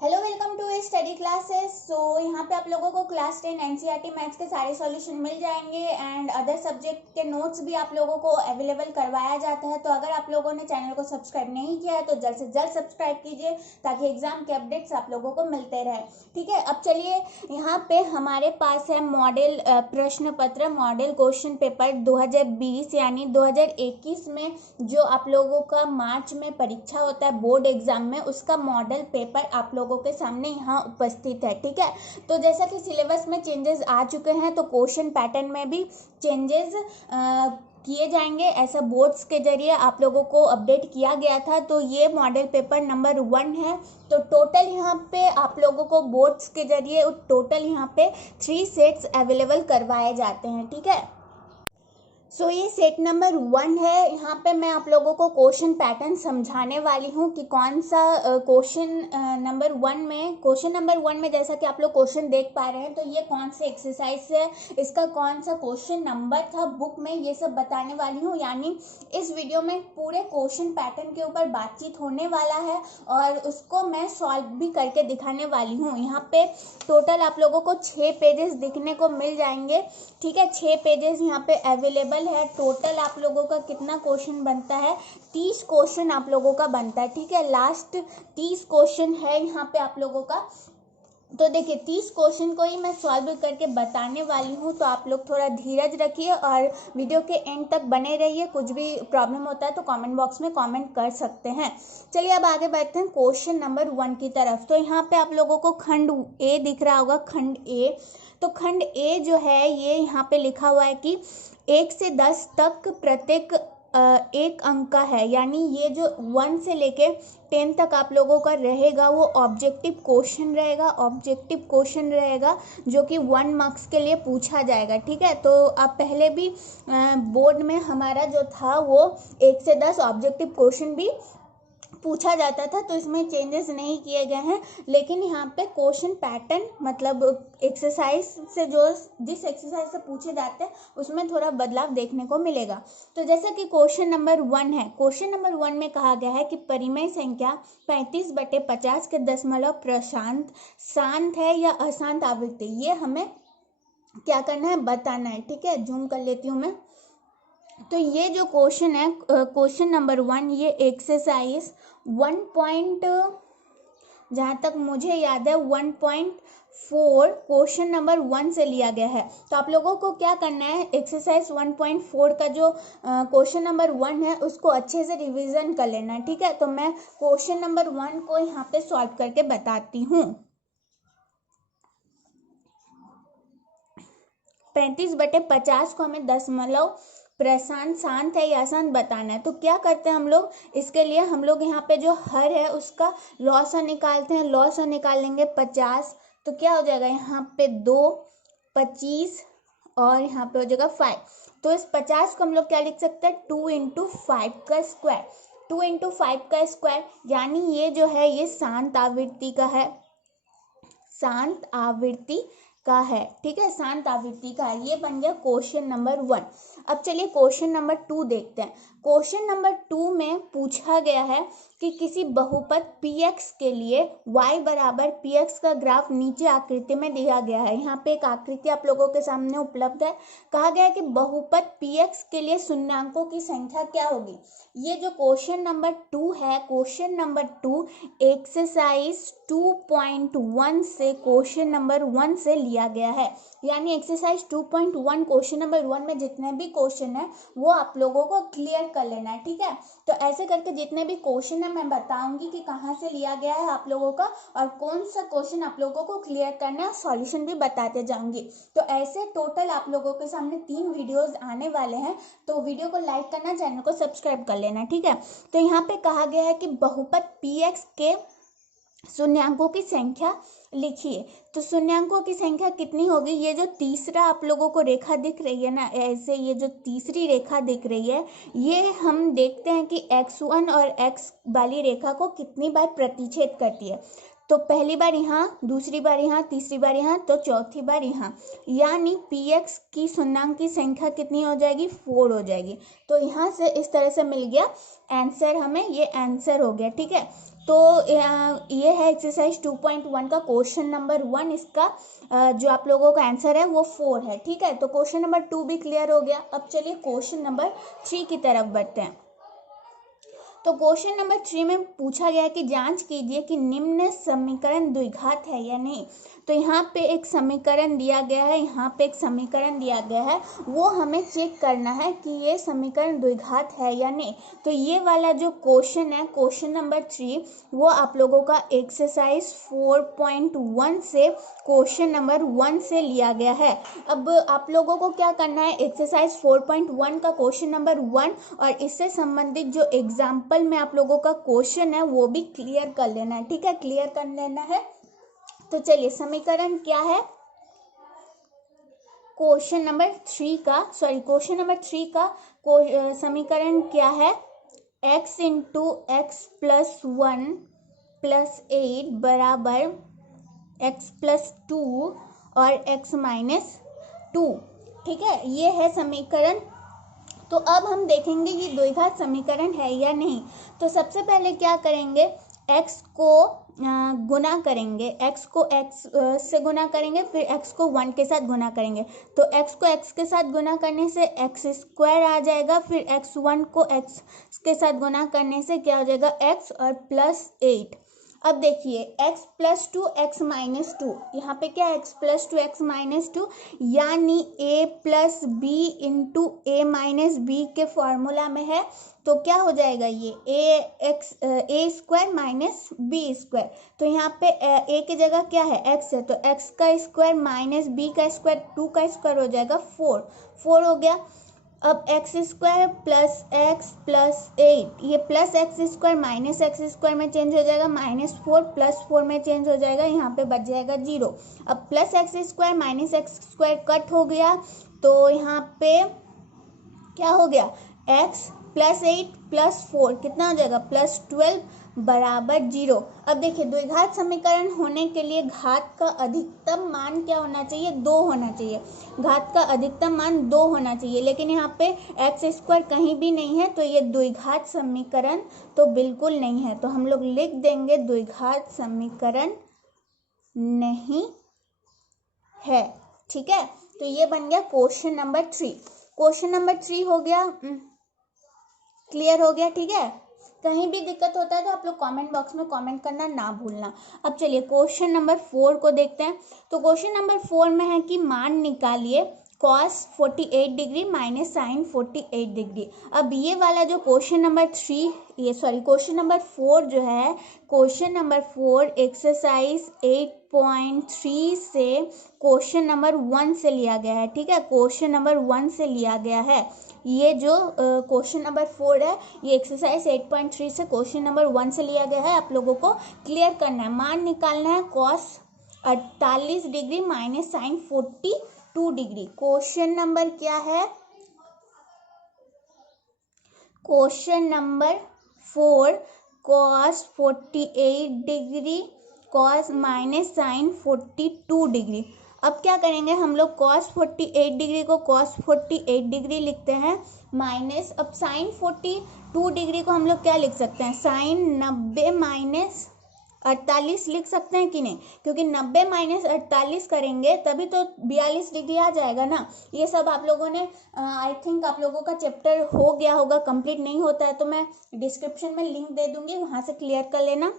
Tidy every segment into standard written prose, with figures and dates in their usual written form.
Hello, welcome to study classes. So यहाँ पे आप लोगों को क्लास 10 एनसीईआरटी मैथ्स के सारे सॉल्यूशन मिल जाएंगे एंड अदर सब्जेक्ट के नोट्स भी आप लोगों को अवेलेबल करवाया जाता है। तो अगर आप लोगों ने चैनल को सब्सक्राइब नहीं किया है तो जल्द से जल्द सब्सक्राइब कीजिए ताकि एग्जाम के अपडेट्स आप लोगों को मिलते रहे। ठीक है, अब चलिए यहाँ पे हमारे पास है मॉडल प्रश्न पत्र, मॉडल क्वेश्चन पेपर 2020 यानी 2021 में जो आप लोगों का मार्च में परीक्षा होता है बोर्ड एग्जाम में, उसका मॉडल पेपर आप लोगों के सामने यहाँ उपस्थित है। ठीक है, तो जैसा कि सिलेबस में चेंजेस आ चुके हैं तो क्वेश्चन पैटर्न में भी चेंजेस किए जाएंगे। ऐसा बोर्ड्स के जरिए आप लोगों को अपडेट किया गया था। तो ये मॉडल पेपर नंबर 1 है। तो टोटल यहाँ पे आप लोगों को बोर्ड्स के जरिए टोटल यहाँ पे 3 सेट्स अवेलेबल करवाए जाते हैं। ठीक है, सो ये सेट नंबर 1 है। यहाँ पे मैं आप लोगों को क्वेश्चन पैटर्न समझाने वाली हूँ कि कौन सा क्वेश्चन नंबर 1 में जैसा कि आप लोग क्वेश्चन देख पा रहे हैं तो ये कौन से एक्सरसाइज है, इसका कौन सा क्वेश्चन नंबर था बुक में, ये सब बताने वाली हूँ। यानी इस वीडियो में पूरे क्वेश्चन पैटर्न के ऊपर बातचीत होने वाला है और उसको मैं सॉल्व भी करके दिखाने वाली हूँ। यहाँ पे टोटल आप लोगों को 6 पेजेस दिखने को मिल जाएंगे। ठीक है, 6 पेजेस यहाँ पे अवेलेबल है। टोटल आप लोगों का कितना क्वेश्चन बनता है, 30 क्वेश्चन आप लोगों का बनता है। ठीक है, लास्ट 30 क्वेश्चन है यहाँ पे आप लोगों का। तो देखिए 30 क्वेश्चन को ही मैं सॉल्व करके बताने वाली हूँ, तो आप लोग थोड़ा धीरज रखिए और वीडियो के एंड तक बने रहिए। कुछ भी प्रॉब्लम होता है तो कमेंट बॉक्स में कमेंट कर सकते हैं। चलिए अब आगे बढ़ते हैं क्वेश्चन नंबर 1 की तरफ। तो यहाँ पे आप लोगों को खंड ए दिख रहा होगा, खंड ए। तो खंड ए जो है ये यहाँ पे लिखा हुआ है कि 1 से 10 तक प्रत्येक एक अंक का है। यानी ये जो 1 से लेके 10 तक आप लोगों का रहेगा वो ऑब्जेक्टिव क्वेश्चन रहेगा जो कि 1 मार्क्स के लिए पूछा जाएगा। ठीक है, तो अब पहले भी बोर्ड में हमारा जो था वो 1 से 10 ऑब्जेक्टिव क्वेश्चन भी पूछा जाता था, तो इसमें चेंजेस नहीं किए गए हैं। लेकिन यहाँ पे क्वेश्चन पैटर्न मतलब एक्सरसाइज से जो जिस एक्सरसाइज से पूछे जाते हैं उसमें थोड़ा बदलाव देखने को मिलेगा। तो जैसा कि क्वेश्चन नंबर 1 है, क्वेश्चन नंबर 1 में कहा गया है कि परिमेय संख्या 35/50 के दशमलव प्रशांत शांत है या अशांत आवृत्ति, ये हमें क्या करना है, बताना है। ठीक है, जूम कर लेती हूँ मैं। तो ये जो क्वेश्चन है क्वेश्चन नंबर 1, ये एक्सरसाइज 1 जहाँ तक मुझे याद है 1.4 क्वेश्चन नंबर 1 से लिया गया है। तो आप लोगों को क्या करना है, एक्सरसाइज 1.4 का जो क्वेश्चन नंबर 1 है उसको अच्छे से रिवीजन कर लेना है। ठीक है, तो मैं क्वेश्चन नंबर 1 को यहाँ पे सॉल्व करके बताती हूँ। 35/50 को हमें दशमलव प्रशांत शांत है या अशांत बताना है। तो क्या करते हैं हम लोग, इसके लिए हम लोग यहाँ पे जो हर है उसका लॉसा निकालते हैं। लॉसा निकाल लेंगे 50, तो क्या हो जाएगा यहाँ पे 2, 25 और यहाँ पे हो जाएगा 5। तो इस 50 को हम लोग क्या लिख सकते हैं, 2 × 5 का स्क्वायर, 2 × 5 का स्क्वायर। यानी ये जो है ये शांत आवृत्ति का है, शांत आवृत्ति का है। ठीक है, शांत आवृत्ति का है। ये बन गया क्वेश्चन नंबर 1। अब चलिए क्वेश्चन नंबर 2 देखते हैं। क्वेश्चन नंबर 2 में पूछा गया है कि किसी बहुपद px के लिए y बराबर px का ग्राफ नीचे आकृति में दिया गया है। यहाँ पे एक आकृति आप लोगों के सामने उपलब्ध है। कहा गया है कि बहुपद px के लिए शून्यांकों की संख्या क्या होगी। ये जो क्वेश्चन नंबर 2 है, क्वेश्चन नंबर 2 एक्सरसाइज 2.1 से क्वेश्चन नंबर 1 से लिया गया है। यानी एक्सरसाइज 2.1 क्वेश्चन नंबर 1 में जितने भी क्वेश्चन है वो आप लोगों को क्लियर कर लेना है। ठीक है, तो ऐसे करके जितने भी क्वेश्चन है मैं बताऊंगी कि कहाँ से लिया गया है आप लोगों का और कौन सा क्वेश्चन आप लोगों को क्लियर करना है, सॉल्यूशन भी बताते जाऊंगी। तो ऐसे टोटल आप लोगों के सामने 3 वीडियोस आने वाले हैं, तो वीडियो को लाइक करना, चैनल को सब्सक्राइब कर लेना। ठीक है, तो यहाँ पे कहा गया है कि बहुपद px के शून्यांकों की संख्या लिखिए। तो शून्यांकों की संख्या कितनी होगी, ये जो तीसरा आप लोगों को रेखा दिख रही है ना, ऐसे ये जो तीसरी रेखा दिख रही है ये हम देखते हैं कि x1 और x वाली रेखा को कितनी बार प्रतिच्छेद करती है। तो पहली बार यहाँ, दूसरी बार यहाँ, तीसरी बार यहाँ, तो चौथी बार यहाँ। यानी px की शून्यांक की संख्या कितनी हो जाएगी, 4 हो जाएगी। तो यहाँ से इस तरह से मिल गया आंसर, हमें ये आंसर हो गया। ठीक है, तो ये है एक्सरसाइज 2.1 का क्वेश्चन नंबर 1। इसका जो आप लोगों का आंसर है वो 4 है, ठीक है। तो क्वेश्चन नंबर 2 भी क्लियर हो गया। अब चलिए क्वेश्चन नंबर 3 की तरफ बढ़ते हैं। तो क्वेश्चन नंबर 3 में पूछा गया है कि जांच कीजिए कि निम्न समीकरण द्विघात है या नहीं। तो यहाँ पे एक समीकरण दिया गया है, यहाँ पे एक समीकरण दिया गया है, वो हमें चेक करना है कि ये समीकरण द्विघात है या नहीं। तो ये वाला जो क्वेश्चन है, क्वेश्चन नंबर 3, वो आप लोगों का एक्सरसाइज 4.1 से क्वेश्चन नंबर 1 से लिया गया है। अब आप लोगों को क्या करना है, एक्सरसाइज 4.1 का क्वेश्चन नंबर 1 और इससे संबंधित जो एग्जाम्पल में आप लोगों का क्वेश्चन है वो भी क्लियर कर लेना है, ठीक है, क्लियर कर लेना है। तो चलिए समीकरण क्या है क्वेश्चन नंबर 3 का समीकरण क्या है, x into x plus 1 plus 8 बराबर x प्लस 2 और x माइनस 2, ठीक है, ये है समीकरण। तो अब हम देखेंगे कि द्विघात समीकरण है या नहीं। तो सबसे पहले क्या करेंगे, x को गुना करेंगे, x को x से गुना करेंगे, फिर x को 1 के साथ गुना करेंगे। तो x को x के साथ गुना करने से x स्क्वायर आ जाएगा, फिर x1 को x के साथ गुना करने से क्या हो जाएगा, x और प्लस 8। अब देखिए x प्लस 2 x माइनस 2, यहाँ पे क्या x प्लस 2 x माइनस 2, यानी a plus B into A minus B के फॉर्मूला में है। तो क्या हो जाएगा, ये A square minus B square. तो यहाँ पे a की जगह क्या है, x है, तो x का स्क्वायर माइनस बी का स्क्वायर, 2 का स्क्वायर हो जाएगा 4 हो गया। अब x square plus x plus 8, ये plus x square minus x square में चेंज हो जाएगा, -4 प्लस 4 में चेंज हो जाएगा, यहाँ पे बच जाएगा 0। अब plus x square minus x square cut हो गया, तो यहाँ पे क्या हो गया, x प्लस 8 प्लस 4 कितना हो जाएगा, प्लस 12 बराबर 0। अब देखिए द्विघात समीकरण होने के लिए घात का अधिकतम मान क्या होना चाहिए, 2 होना चाहिए। घात का अधिकतम मान 2 होना चाहिए, लेकिन यहाँ पे एक्स स्क्वायर कहीं भी नहीं है, तो ये द्विघात समीकरण तो बिल्कुल नहीं है। तो हम लोग लिख देंगे द्विघात समीकरण नहीं है, ठीक है। तो ये बन गया क्वेश्चन नंबर 3। क्वेश्चन नंबर 3 हो गया, क्लियर हो गया, ठीक है। कहीं भी दिक्कत होता है तो आप लोग कमेंट बॉक्स में कमेंट करना ना भूलना। अब चलिए क्वेश्चन नंबर 4 को देखते हैं। तो क्वेश्चन नंबर 4 में है कि मान निकालिए cos 48 degree minus sine 48 degree. अब ये वाला जो क्वेश्चन नंबर 4 जो है, क्वेश्चन नंबर 4 एक्सरसाइज 8.3 से क्वेश्चन नंबर 1 से लिया गया है, ठीक है, क्वेश्चन नंबर 1 से लिया गया है। ये जो क्वेश्चन नंबर 4 है, ये एक्सरसाइज 8.3 से क्वेश्चन नंबर 1 से लिया गया है। आप लोगों को क्लियर करना है, मान निकालना है cos 48 degree minus sine 42 degree. Question number क्या है, question number 4 cos 48 degree cos minus sine 42 degree. अब क्या करेंगे हम लोग, cos 48 डिग्री को cos 48 डिग्री लिखते हैं, माइनस, अब साइन 42 डिग्री को हम लोग क्या लिख सकते हैं, साइन 90 माइनस 48 लिख सकते हैं कि नहीं, क्योंकि 90 माइनस 48 करेंगे तभी तो 42 डिग्री आ जाएगा ना। ये सब आप लोगों ने आई थिंक आप लोगों का चैप्टर हो गया होगा, कंप्लीट नहीं होता है तो मैं डिस्क्रिप्शन में लिंक दे दूंगी, वहाँ से क्लियर कर लेना।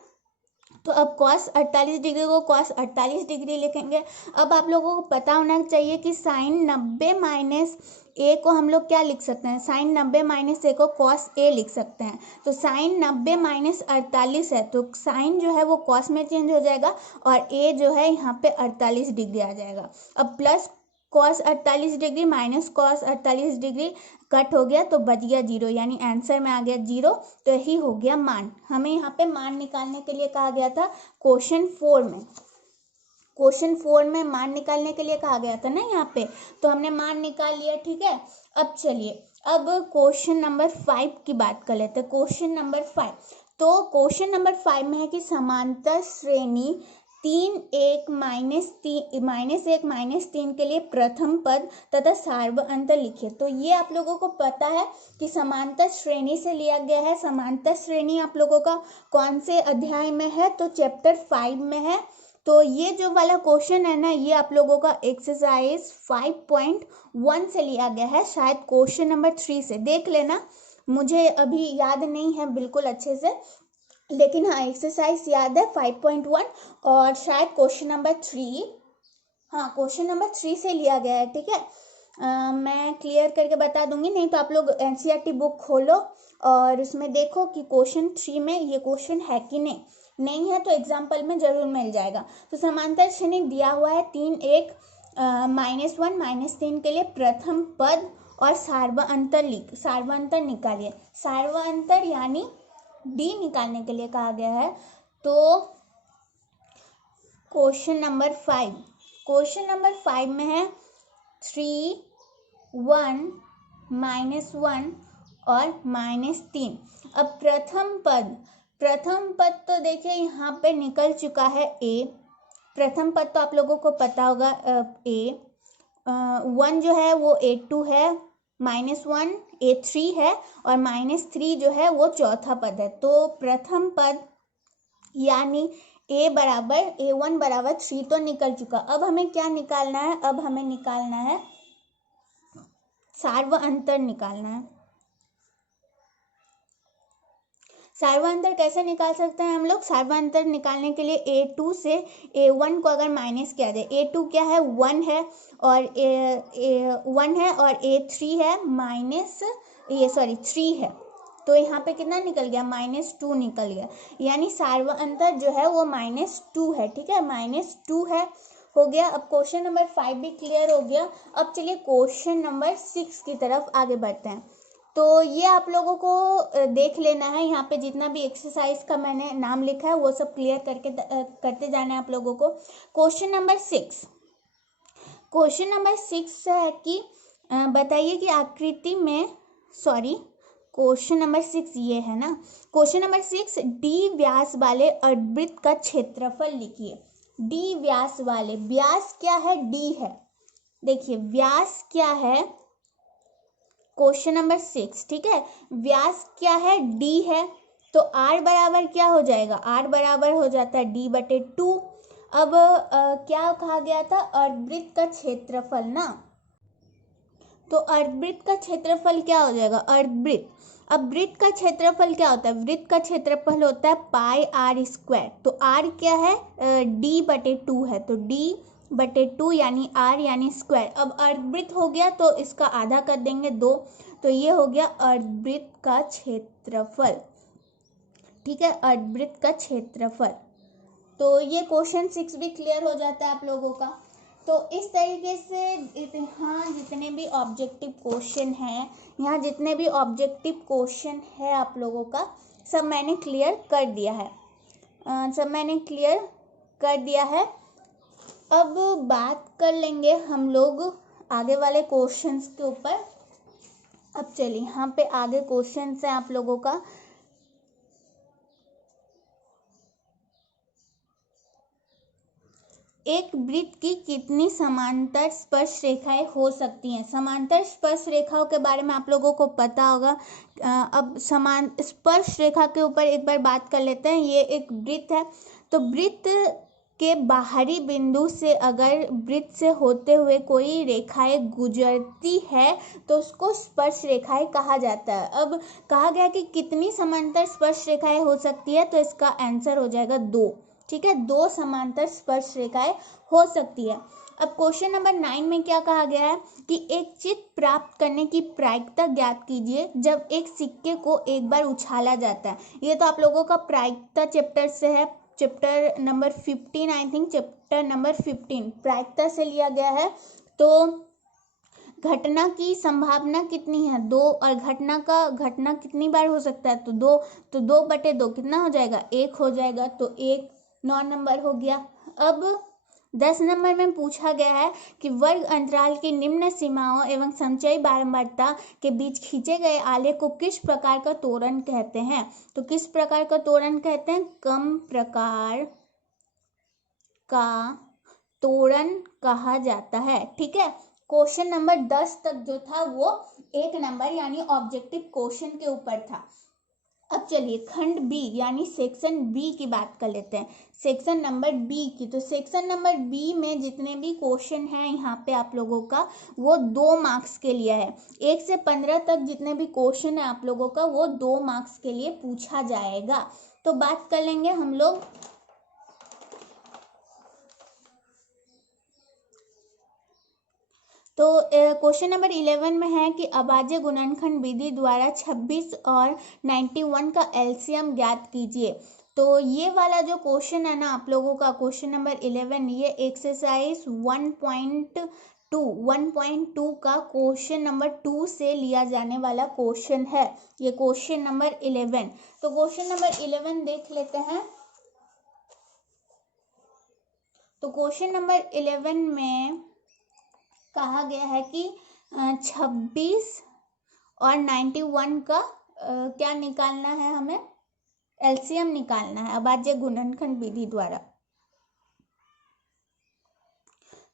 तो अब cos 48 डिग्री को cos 48 डिग्री लिखेंगे। अब आप लोगों को पता होना चाहिए कि साइन 90 माइनस ए को हम लोग क्या लिख सकते हैं, साइन 90 माइनस ए को cos ए लिख सकते हैं। तो साइन 90 माइनस 48 है, तो साइन जो है वो cos में चेंज हो जाएगा और ए जो है यहाँ पे 48 डिग्री आ जाएगा। अब plus cos 48 degree minus cos 48 degree cut हो गया तो बच गया 0, यानी आंसर में आ गया 0। तो यही हो गया मान। हमें यहाँ पे मान निकालने के लिए कहा गया था क्वेश्चन 4 में मान निकालने के लिए कहा गया था ना यहाँ पे, तो हमने मान निकाल लिया, ठीक है। अब चलिए अब क्वेश्चन नंबर 5 की बात कर लेते हैं। क्वेश्चन नंबर 5, तो क्वेश्चन नंबर 5 में है कि समांतर श्रेणी -1 के लिए प्रथम पद तथा सार्वअंतर लिखिए। तो ये आप लोगों को पता है कि समांतर श्रेणी से लिया गया है। समांतर श्रेणी आप लोगों का कौन से अध्याय में है? तो चैप्टर 5 में है। तो ये जो वाला क्वेश्चन है ना, ये आप लोगों का एक्सरसाइज 5.1 से लिया गया है, शायद क्वेश्चन नंबर 3 से। देख लेना, मुझे अभी याद नहीं है बिल्कुल अच्छे से, लेकिन हाँ एक्सरसाइज याद है 5.1 और शायद क्वेश्चन नंबर 3, हाँ क्वेश्चन नंबर 3 से लिया गया है। ठीक है, मैं क्लियर करके बता दूंगी, नहीं तो आप लोग एनसीईआरटी बुक खोलो और उसमें देखो कि क्वेश्चन 3 में ये क्वेश्चन है कि नहीं है तो एग्जाम्पल में जरूर मिल जाएगा। तो समांतर श्रेणी दिया हुआ है 3 1 -1 -3 के लिए प्रथम पद और सार्वअंतर निकालिए। सार्वअंतर यानी डी निकालने के लिए कहा गया है। तो क्वेश्चन नंबर 5 में है 3 1 -1 और -3। अब प्रथम पद तो देखिए यहाँ पे निकल चुका है ए। प्रथम पद तो आप लोगों को पता होगा ए। 1 जो है वो A2 है, -1 A3 है और -3 जो है वो चौथा पद है। तो प्रथम पद यानी A1 बराबर 3 तो निकल चुका। अब हमें क्या निकालना है? अब हमें निकालना है सार्वअंतर निकालना है। सार्वअंतर कैसे निकाल सकते हैं हम लोग? सार्वअंतर निकालने के लिए A2 से A1 को अगर माइनस किया जाए, A2 क्या है? 1 है और 1 है और A3 है -3 है। तो यहाँ पे कितना निकल गया? -2 निकल गया, यानी सार्वअंतर जो है वो -2 है। ठीक है, -2 है, हो गया। अब क्वेश्चन नंबर 5 भी क्लियर हो गया। अब चलिए क्वेश्चन नंबर 6 की तरफ आगे बढ़ते हैं। तो ये आप लोगों को देख लेना है, यहाँ पे जितना भी एक्सरसाइज का मैंने नाम लिखा है वो सब क्लियर करते जाना है आप लोगों को। क्वेश्चन नंबर 6 है कि बताइए कि आकृति में, क्वेश्चन नंबर 6 ये है ना। क्वेश्चन नंबर 6, डी व्यास वाले अर्धवृत्त का क्षेत्रफल लिखिए। डी व्यास वाले, व्यास क्या है? डी है। देखिए व्यास क्या है? क्वेश्चन नंबर 6, ठीक है, व्यास क्या है? डी है। तो आर बराबर क्या हो जाएगा? आर बराबर हो जाता है D/2। अब क्या कहा गया था? अर्धवृत्त का क्षेत्रफल ना। तो अर्धवृत्त का क्षेत्रफल क्या हो जाएगा? अर्धवृत्त, अब वृत्त का क्षेत्रफल क्या होता है? वृत्त का क्षेत्रफल होता है πr²। तो r क्या है? D/2 है, तो D/2 यानी r यानी स्क्वायर। अब अर्धवृत्त हो गया तो इसका आधा कर देंगे 2, तो ये हो गया अर्धवृत्त का क्षेत्रफल। ठीक है, अर्धवृत्त का क्षेत्रफल। तो ये क्वेश्चन 6 भी क्लियर हो जाता है आप लोगों का। तो इस तरीके से यहाँ जितने भी ऑब्जेक्टिव क्वेश्चन है आप लोगों का सब मैंने क्लियर कर दिया है। अब बात कर लेंगे हम लोग आगे वाले क्वेश्चंस के ऊपर। अब चलिए यहाँ पे आगे क्वेश्चन है आप लोगों का। एक वृत्त की कितनी समांतर स्पर्श रेखाएं हो सकती हैं? समांतर स्पर्श रेखाओं के बारे में आप लोगों को पता होगा। अब समान स्पर्श रेखा के ऊपर एक बार बात कर लेते हैं। ये एक वृत्त है, तो वृत्त के बाहरी बिंदु से अगर वृत्त से होते हुए कोई रेखाएं गुजरती है तो उसको स्पर्श रेखाएं कहा जाता है। अब कहा गया कि कितनी समांतर स्पर्श रेखाएं हो सकती है, तो इसका आंसर हो जाएगा 2। ठीक है, 2 समांतर स्पर्श रेखाएं हो सकती है। अब क्वेश्चन नंबर 9 में क्या कहा गया है कि एक चित्र प्राप्त करने की प्रायिकता ज्ञात कीजिए जब एक सिक्के को एक बार उछाला जाता है। ये तो आप लोगों का प्रायिकता चैप्टर से है, chapter number 15 I think, chapter number 15 प्रायिकता से लिया गया है। तो घटना की संभावना कितनी है? 2, और घटना कितनी बार हो सकता है? तो 2/2 कितना हो जाएगा? 1 हो जाएगा, तो 1 9 नंबर हो गया। अब 10 नंबर में पूछा गया है कि वर्ग अंतराल की निम्न सीमाओं एवं समचयी बारंबारता के बीच खींचे गए आलेख को किस प्रकार का त्वरण कहते हैं? तो किस प्रकार का त्वरण कहते हैं? कम प्रकार का तोरण कहा जाता है। ठीक है, क्वेश्चन नंबर 10 तक जो था वो 1 नंबर यानी ऑब्जेक्टिव क्वेश्चन के ऊपर था। अब चलिए खंड बी यानी सेक्शन बी की बात कर लेते हैं, सेक्शन नंबर बी की। तो सेक्शन नंबर बी में जितने भी क्वेश्चन हैं यहाँ पे आप लोगों का वो 2 मार्क्स के लिए है। 1 से 15 तक जितने भी क्वेश्चन है आप लोगों का वो 2 मार्क्स के लिए पूछा जाएगा। तो बात कर लेंगे हम लोग तो क्वेश्चन नंबर 11 में है कि अभाज्य गुणनखंड विधि द्वारा 26 और 91 का एलसीएम ज्ञात कीजिए। तो ये वाला जो क्वेश्चन है ना आप लोगों का क्वेश्चन नंबर 11, ये एक्सरसाइज 1.2 का क्वेश्चन नंबर 2 से लिया जाने वाला क्वेश्चन है, ये क्वेश्चन नंबर 11। तो क्वेश्चन नंबर 11 देख लेते हैं। तो क्वेश्चन नंबर 11 में कहा गया है कि 26 और 91 का क्या निकालना है, हमें एलसीएम निकालना है अभाज्य गुणनखंड विधि द्वारा।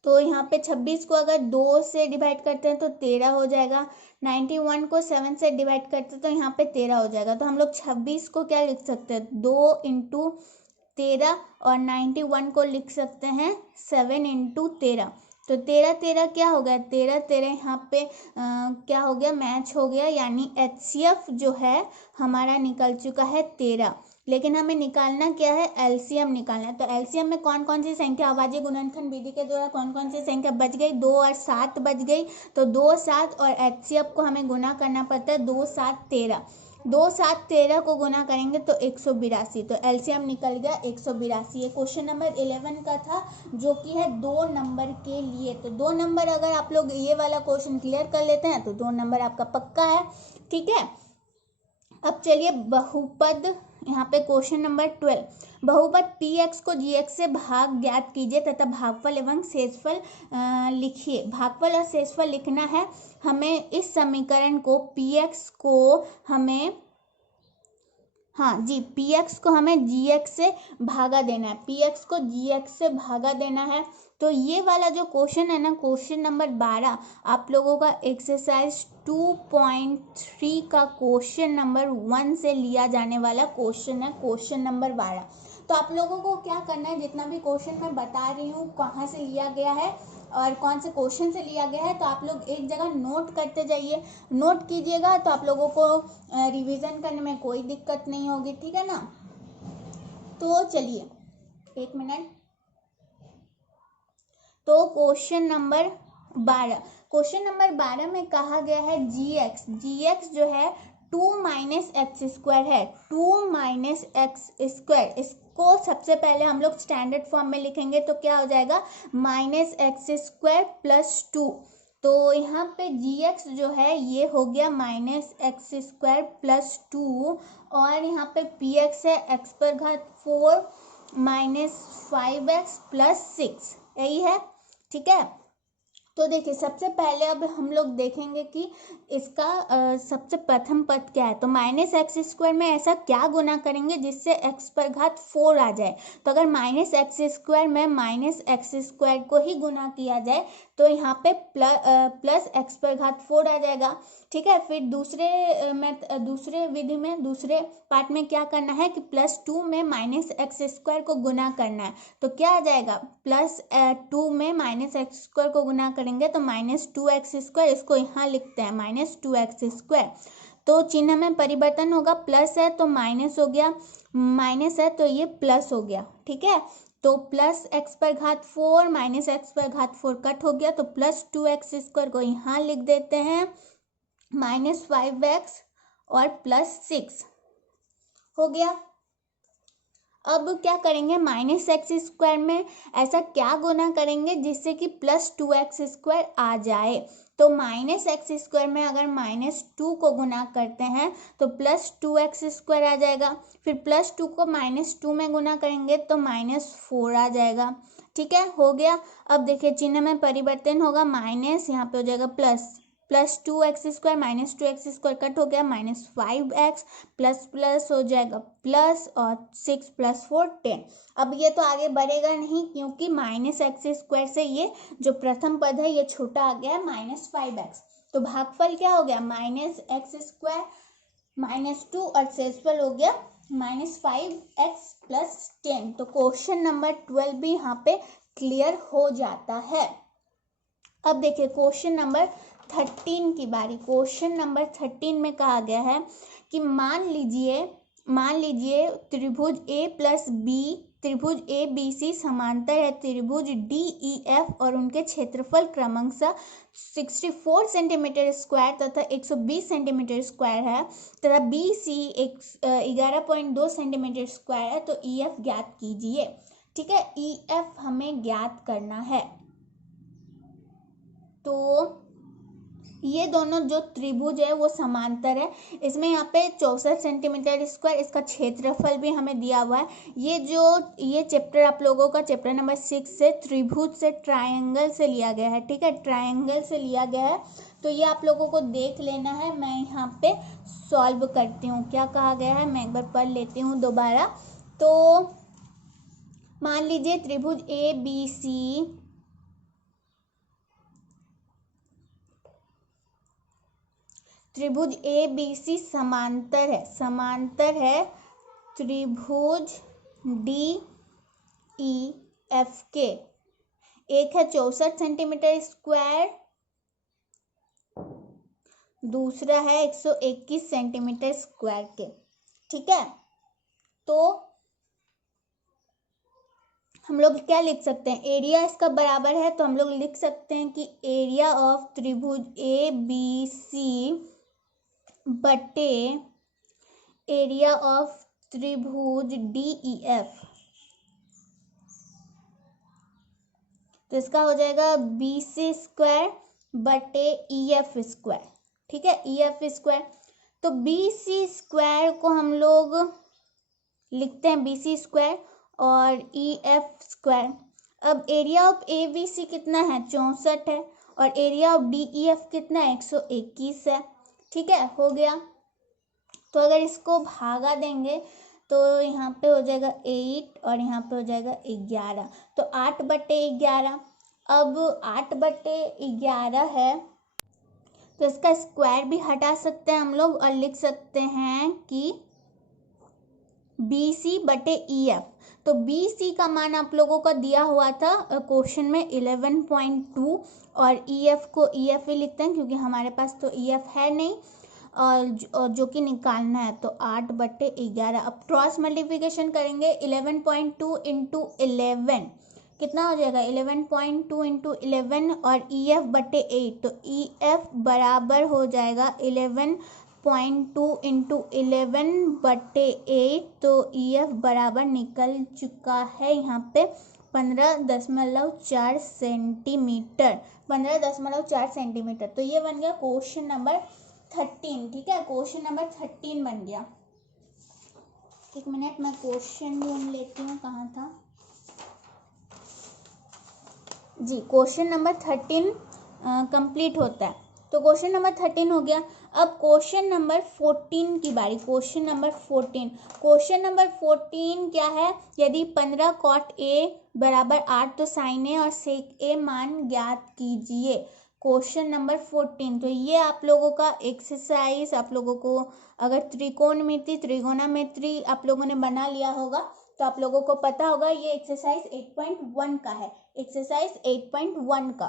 तो यहाँ पे 26 को अगर 2 से डिवाइड करते हैं तो 13 हो जाएगा, 91 को 7 से डिवाइड करते हैं तो यहाँ पे 13 हो जाएगा। तो हम लोग 26 को क्या लिख सकते हैं, 2 × 13 और 91 को लिख सकते हैं 7 × 13। तो 13 क्या हो गया, 13 यहाँ पे क्या हो गया, मैच हो गया, यानी HCF जो है हमारा निकल चुका है 13। लेकिन हमें निकालना क्या है, एलसीएम निकालना है। तो एलसीएम में कौन कौन सी संख्या अभाज्य गुणनखंड विधि के द्वारा कौन कौन सी संख्या बच गई, 2 और 7 बच गई। तो 2, 7 और HCF को हमें गुना करना पड़ता है, 2, 7, 13। 2, 7, 13 को गुना करेंगे तो 182। तो एलसीएम निकल गया 182। ये क्वेश्चन नंबर 11 का था जो कि है 2 नंबर के लिए। तो 2 नंबर अगर आप लोग ये वाला क्वेश्चन क्लियर कर लेते हैं तो 2 नंबर आपका पक्का है। ठीक है, अब चलिए बहुपद, यहाँ पे क्वेश्चन नंबर 12, बहुपद px को gx से भाग ज्ञात कीजिए तथा भागफल एवं शेषफल लिखिए। भागफल और शेषफल लिखना है हमें। इस समीकरण को px को हमें px को हमें gx से भागा देना है, px को gx से भागा देना है। तो ये वाला जो क्वेश्चन है ना, क्वेश्चन नंबर 12 आप लोगों का एक्सरसाइज 2.3 का क्वेश्चन नंबर 1 से लिया जाने वाला क्वेश्चन है, क्वेश्चन नंबर 12। तो आप लोगों को क्या करना है, जितना भी क्वेश्चन मैं बता रही हूँ कहाँ से लिया गया है और कौन से क्वेश्चन से लिया गया है, तो आप लोग एक जगह नोट करते जाइए, नोट कीजिएगा तो आप लोगों को रिवीजन करने में कोई दिक्कत नहीं होगी। ठीक है ना, तो चलिए 1 मिनट। तो क्वेश्चन नंबर 12 में कहा गया है gx जो है 2 - x² है, 2 - x²। इसको सबसे पहले हम लोग स्टैंडर्ड फॉर्म में लिखेंगे तो क्या हो जाएगा, -x² + 2। तो यहाँ पे gx जो है ये हो गया -x² + 2 और यहाँ पे px है x⁴ -5x + 6, यही है। ठीक है, तो देखिए सबसे पहले अब हम लोग देखेंगे कि इसका सबसे प्रथम पद क्या है। तो -x² में ऐसा क्या गुना करेंगे जिससे x⁴ आ जाए। तो अगर -x² में -x² को ही गुना किया जाए तो यहाँ पे प्लस x⁴ आ जाएगा। ठीक है, फिर दूसरे विधि में दूसरे पार्ट में क्या करना है कि +2 में -x² को गुना करना है। तो क्या आ जाएगा, +2 में -x² को गुना करेंगे तो -2x²। इसको यहाँ लिखते हैं -2x²। तो चिन्ह में परिवर्तन होगा, प्लस है तो माइनस हो गया, माइनस है तो ये प्लस हो गया। ठीक है, तो +x⁴ -x⁴ कट हो गया, तो +2x² को यहाँ लिख देते हैं, -5x और +6 हो गया। अब क्या करेंगे, -x² में ऐसा क्या गुना करेंगे जिससे कि +2x² आ जाए। तो -x² में अगर -2 को गुना करते हैं तो +2x² आ जाएगा। फिर +2 को -2 में गुना करेंगे तो -4 आ जाएगा। ठीक है, हो गया। अब देखिए चिन्ह में परिवर्तन होगा, माइनस यहाँ पे हो जाएगा प्लस, +2x² -2x² कट हो गया, -5x प्लस हो जाएगा प्लस और 6 + 4 10। अब ये तो आगे बढ़ेगा नहीं क्योंकि -x² से ये जो प्रथम पद है ये छोटा आ गया है -5x। तो भागफल क्या हो गया -x² -2 और शेषफल हो गया -5x + 10। तो क्वेश्चन नंबर 12 भी यहाँ पे क्लियर हो जाता है। अब देखिए क्वेश्चन नंबर 13 की बारी। क्वेश्चन नंबर 13 में कहा गया है कि मान लीजिए त्रिभुज ए बी सी समांतर है त्रिभुज डी ई एफ और उनके क्षेत्रफल क्रमशः 64 सेंटीमीटर स्क्वायर तथा 120 सेंटीमीटर स्क्वायर है तथा बी सी 11.2 सेंटीमीटर स्क्वायर है। तो ई एफ ज्ञात कीजिए। ठीक है, ई एफ हमें ज्ञात करना है। तो ये दोनों जो त्रिभुज है वो समांतर है। इसमें यहाँ पे 64 सेंटीमीटर स्क्वायर इसका क्षेत्रफल भी हमें दिया हुआ है। ये चैप्टर आप लोगों का चैप्टर नंबर 6 से त्रिभुज से ट्रायंगल से लिया गया है। ठीक है, ट्रायंगल से लिया गया है। तो ये आप लोगों को देख लेना है। मैं यहाँ पे सॉल्व करती हूँ। क्या कहा गया है मैं एक बार पढ़ लेती हूँ दोबारा। तो मान लीजिए त्रिभुज ए बी सी समांतर है त्रिभुज डी ई एफ के। एक है 64 सेंटीमीटर स्क्वायर, दूसरा है 121 सेंटीमीटर स्क्वायर के। ठीक है, तो हम लोग क्या लिख सकते हैं, एरिया इसका बराबर है तो हम लोग लिख सकते हैं कि एरिया ऑफ त्रिभुज ए बी सी बटे एरिया ऑफ त्रिभुज डी ई एफ। तो इसका हो जाएगा BC² बटे EF²। ठीक है, EF²। तो BC² को हम लोग लिखते हैं BC² और EF²। अब एरिया ऑफ ABC कितना है 64 है और एरिया ऑफ DEF कितना है 121 है। ठीक है, हो गया। तो अगर इसको भागा देंगे तो यहाँ पे हो जाएगा 8 और यहाँ पे हो जाएगा 11। तो 8/11। अब 8/11 है तो इसका स्क्वायर भी हटा सकते हैं हम लोग और लिख सकते हैं कि BC बटे EF। तो BC का मान आप लोगों का दिया हुआ था क्वेश्चन में 11.2 और EF को EF ही लिखते हैं क्योंकि हमारे पास तो EF है नहीं और जो कि निकालना है। तो 8/11। अब क्रॉस मल्टीप्लिकेशन करेंगे 11.2 इंटू 11 कितना हो जाएगा 11.2 इंटू 11 और EF/8। तो EF बराबर हो जाएगा 11.2 इंटू 11/8। तो EF बराबर निकल चुका है यहाँ पे 15.4 सेंटीमीटर। 15.4 सेंटीमीटर। तो ये बन गया क्वेश्चन नंबर 13। ठीक है, क्वेश्चन नंबर 13 बन गया। एक मिनट मैं क्वेश्चन ढूंढ लेती हूँ कहाँ था जी। क्वेश्चन नंबर 13 कंप्लीट होता है। तो क्वेश्चन नंबर 13 हो गया। अब क्वेश्चन नंबर 14 की बारी। क्वेश्चन नंबर 14 क्या है, यदि 15 cot A बराबर 8 तो sin A और sec A मान ज्ञात कीजिए। Question number 14। तो ये आप लोगों का एक्सरसाइज, आप लोगों को अगर त्रिकोणमिति आप लोगों ने बना लिया होगा तो आप लोगों को पता होगा ये एक्सरसाइज 8.1 का है। एक्सरसाइज 8.1 का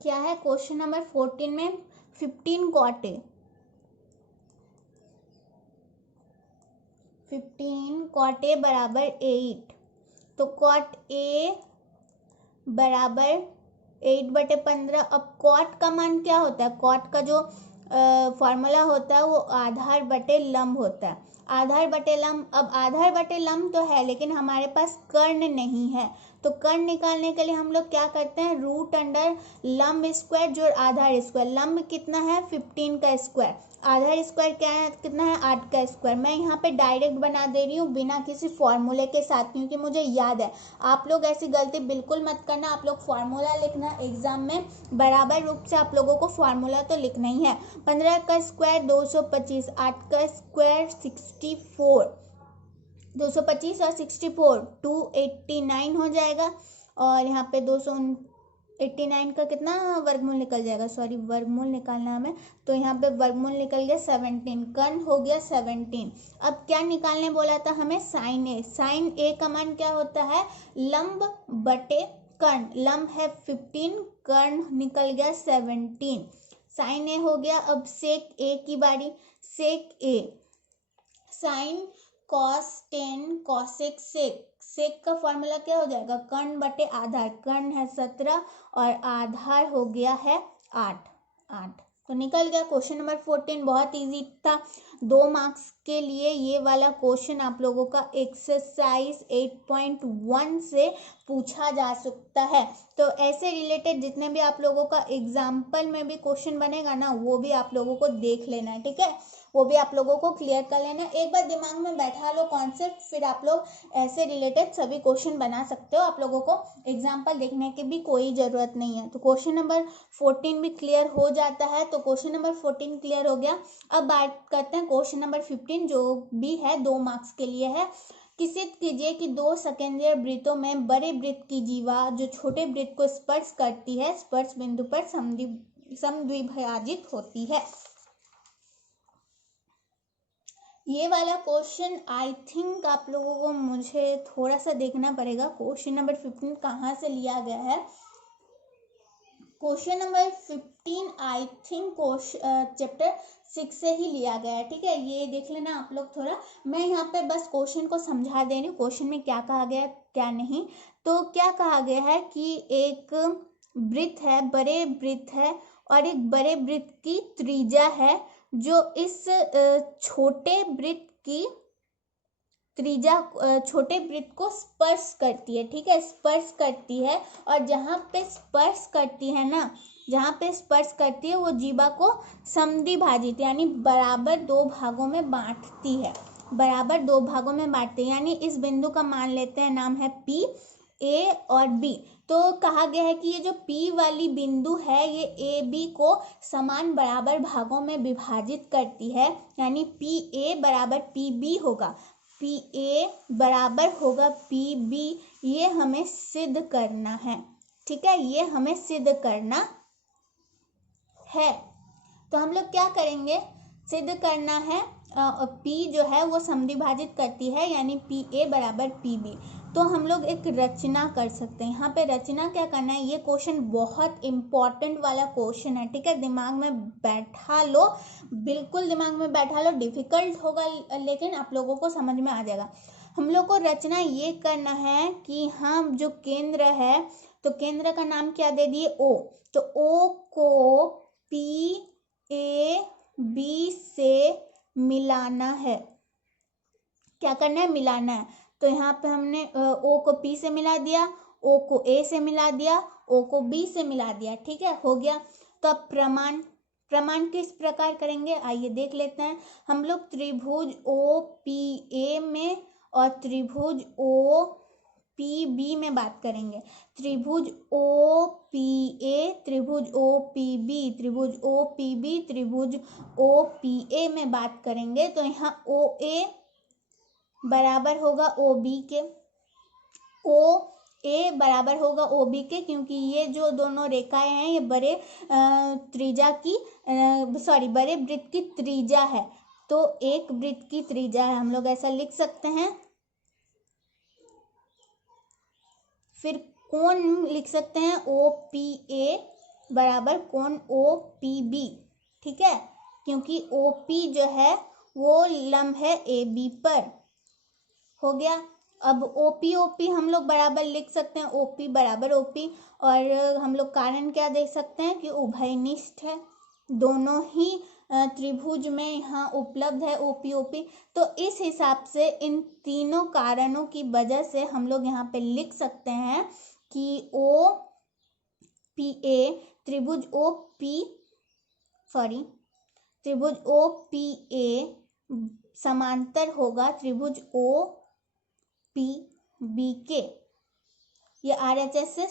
क्या है, क्वेश्चन नंबर 14 में 15 cot A। 15 cot A बराबर 8। तो cot A बराबर 8/15। अब cot का मान क्या होता है, cot का जो फॉर्मूला होता है वो आधार बटे लंब होता है। आधार बटे लंब। अब आधार बटे लंब तो है लेकिन हमारे पास कर्ण नहीं है। तो तो कर्ण निकालने के लिए हम लोग क्या करते हैं, रूट अंडर लंब स्क्वायर जोड़ आधार स्क्वायर। लंब कितना है 15 का स्क्वायर, आधार स्क्वायर क्या है कितना है 8 का स्क्वायर। मैं यहाँ पे डायरेक्ट बना दे रही हूँ बिना किसी फॉर्मूले के साथ, क्योंकि मुझे याद है। आप लोग ऐसी गलती बिल्कुल मत करना, आप लोग फार्मूला लिखना एग्जाम में, बराबर रूप से आप लोगों को फार्मूला तो लिखना ही है। 15 का स्क्वायर 225, 8 का स्क्वायर 64, 225 और 64 289 हो जाएगा। और यहाँ पे 289 का कितना वर्गमूल निकल जाएगा, सॉरी वर्गमूल निकालना हमें, तो यहाँ पे वर्गमूल निकल गया 17, कर्ण हो गया 17। अब क्या निकालने बोला था हमें, साइन ए। साइन ए का मान क्या होता है, लंब बटे कर्ण। लंब है 15, कर्ण निकल गया 17, साइन ए हो गया। अब सेक ए की बारी, sec A, sine cos tan cosec sec. Sec का फॉर्मूला क्या हो जाएगा, कर्ण बटे आधार। कर्ण है 17 और आधार हो गया है 8। तो निकल गया क्वेश्चन नंबर 14। बहुत इजी था, 2 मार्क्स के लिए ये वाला क्वेश्चन आप लोगों का एक्सरसाइज 8.1 से पूछा जा सकता है। तो ऐसे रिलेटेड जितने भी आप लोगों का एग्जाम्पल में भी क्वेश्चन बनेगा ना, वो भी आप लोगों को देख लेना है, ठीक है, वो भी आप लोगों को क्लियर कर लेना। एक बार दिमाग में बैठा लो कॉन्सेप्ट, फिर आप लोग ऐसे रिलेटेड सभी क्वेश्चन बना सकते हो। आप लोगों को एग्जाम्पल देखने की भी कोई ज़रूरत नहीं है। तो क्वेश्चन नंबर 14 भी क्लियर हो जाता है। तो क्वेश्चन नंबर 14 क्लियर हो गया। अब बात करते हैं क्वेश्चन नंबर 15, जो भी है 2 मार्क्स के लिए है। किसित कीजिए कि 2 सेकेंडरी वृत्तों में बड़े वृत्त की जीवा जो छोटे वृत्त को स्पर्श करती है, स्पर्श बिंदु पर समद्विभाजित होती है। ये वाला क्वेश्चन आई थिंक आप लोगों को मुझे थोड़ा सा देखना पड़ेगा, क्वेश्चन नंबर 15 कहाँ से लिया गया है। Question number 15 I think chapter 6 से ही लिया गया है, ठीक है, ये देख लेना आप लोग थोड़ा। मैं यहाँ पे बस क्वेश्चन को समझा दे रही हूँ, क्वेश्चन में क्या कहा गया है क्या नहीं। तो क्या कहा गया है कि एक वृत्त है, बड़े वृत्त है, और एक बड़े वृत्त की त्रिज्या है जो इस छोटे वृत्त की त्रिज्या छोटे वृत्त को स्पर्श करती है, ठीक है, स्पर्श करती है। और जहाँ पे स्पर्श करती है ना, जहाँ पे स्पर्श करती है वो जीवा को समद्विभाजित यानी बराबर 2 भागों में बांटती है, बराबर 2 भागों में बांटती है। यानी इस बिंदु का मान लेते हैं नाम है P, A और B। तो कहा गया है कि ये जो P वाली बिंदु है ये AB को समान बराबर भागों में विभाजित करती है, यानी PA बराबर PB होगा, PA बराबर होगा PB। ये हमें सिद्ध करना है, ठीक है, ये हमें सिद्ध करना है। तो हम लोग क्या करेंगे, सिद्ध करना है P जो है वो समद्विभाजित करती है, यानी PA बराबर PB। तो हम लोग एक रचना कर सकते हैं। यहाँ पे रचना क्या करना है, ये क्वेश्चन बहुत इंपॉर्टेंट वाला क्वेश्चन है, ठीक है, दिमाग में बैठा लो, बिल्कुल दिमाग में बैठा लो। डिफिकल्ट होगा लेकिन आप लोगों को समझ में आ जाएगा। हम लोग को रचना ये करना है कि हम जो केंद्र है, तो केंद्र का नाम क्या दे दिए O, तो O को PAB से मिलाना है। क्या करना है, मिलाना है। तो यहाँ पे हमने O को P से मिला दिया, O को A से मिला दिया, O को B से मिला दिया, ठीक है, हो गया। तो अब प्रमाण किस प्रकार करेंगे, आइए देख लेते हैं। हम लोग त्रिभुज OPA में और त्रिभुज OPB में बात करेंगे। त्रिभुज OPA, त्रिभुज OPB, त्रिभुज OPB, त्रिभुज OPA में बात करेंगे। तो यहाँ OA बराबर होगा OB के, OA बराबर होगा OB के, क्योंकि ये जो दोनों रेखाएं हैं ये बड़े त्रिज्या की बड़े वृत्त की त्रिज्या है। तो एक वृत्त की त्रिज्या है, हम लोग ऐसा लिख सकते हैं। फिर कोण लिख सकते हैं OPA बराबर कोण OPB, ठीक है, क्योंकि OP जो है वो लंब है AB पर, हो गया। अब OP हम लोग बराबर लिख सकते हैं, OP बराबर OP। और हम लोग कारण क्या देख सकते हैं कि उभयनिष्ठ है, दोनों ही त्रिभुज में यहाँ उपलब्ध है ओपी। तो इस हिसाब से इन तीनों कारणों की वजह से हम लोग यहाँ पे लिख सकते हैं कि ओ पी ए त्रिभुज ओ पी ए समांतर होगा त्रिभुज ओ पी बी के। ये RHS से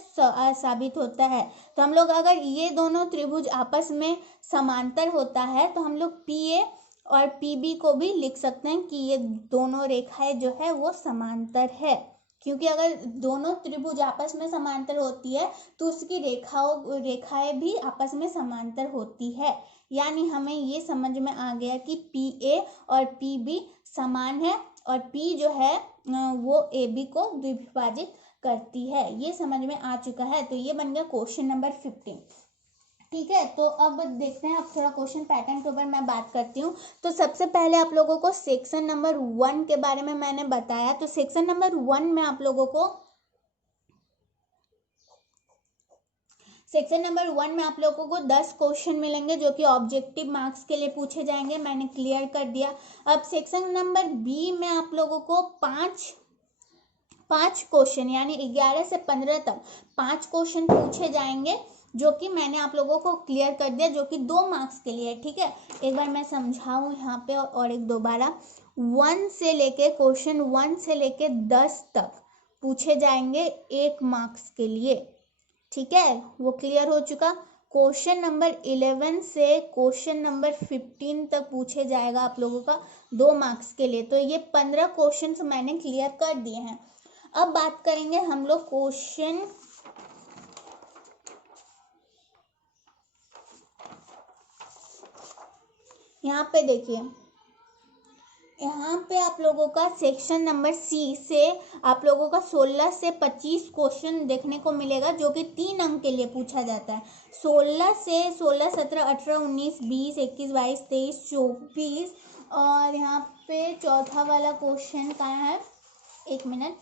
साबित होता है। तो हम लोग अगर ये दोनों त्रिभुज आपस में समांतर होता है तो हम लोग PA और PB को भी लिख सकते हैं कि ये दोनों रेखाएं जो है वो समांतर है, क्योंकि अगर दोनों त्रिभुज आपस में समांतर होती है तो उसकी रेखाएं भी आपस में समांतर होती है। यानी हमें ये समझ में आ गया कि PA और PB समान है और P जो है वो AB को द्विभाजित करती है। ये समझ में आ चुका है। तो ये बन गया क्वेश्चन नंबर 15। ठीक है, तो अब देखते हैं, अब थोड़ा क्वेश्चन पैटर्न के ऊपर मैं बात करती हूँ। तो सबसे पहले आप लोगों को सेक्शन नंबर 1 के बारे में मैंने बताया। तो सेक्शन नंबर 1 में आप लोगों को सेक्शन नंबर 1 में आप लोगों को 10 क्वेश्चन मिलेंगे जो कि ऑब्जेक्टिव मार्क्स के लिए पूछे जाएंगे। मैंने क्लियर कर दिया। अब सेक्शन नंबर बी में आप लोगों को पांच क्वेश्चन यानी 11 से 15 तक 5 क्वेश्चन पूछे जाएंगे, जो कि मैंने आप लोगों को क्लियर कर दिया, जो कि 2 मार्क्स के लिए। ठीक है, एक बार मैं समझाऊं यहाँ पे और एक दोबारा। क्वेश्चन 1 से लेके 10 तक पूछे जाएंगे 1 मार्क्स के लिए। ठीक है, वो क्लियर हो चुका। क्वेश्चन नंबर 11 से क्वेश्चन नंबर 15 तक पूछे जाएगा आप लोगों का 2 मार्क्स के लिए। तो ये 15 क्वेश्चन मैंने क्लियर कर दिए हैं। अब बात करेंगे हम लोग क्वेश्चन यहाँ पे देखिए, यहाँ पे आप लोगों का सेक्शन नंबर सी से आप लोगों का 16 से 25 क्वेश्चन देखने को मिलेगा, जो कि 3 अंक के लिए पूछा जाता है। 16 से 16, 17, 18, 19, 20, 21, 22, 23, 24 और यहाँ पे चौथा वाला क्वेश्चन कहाँ है, 1 मिनट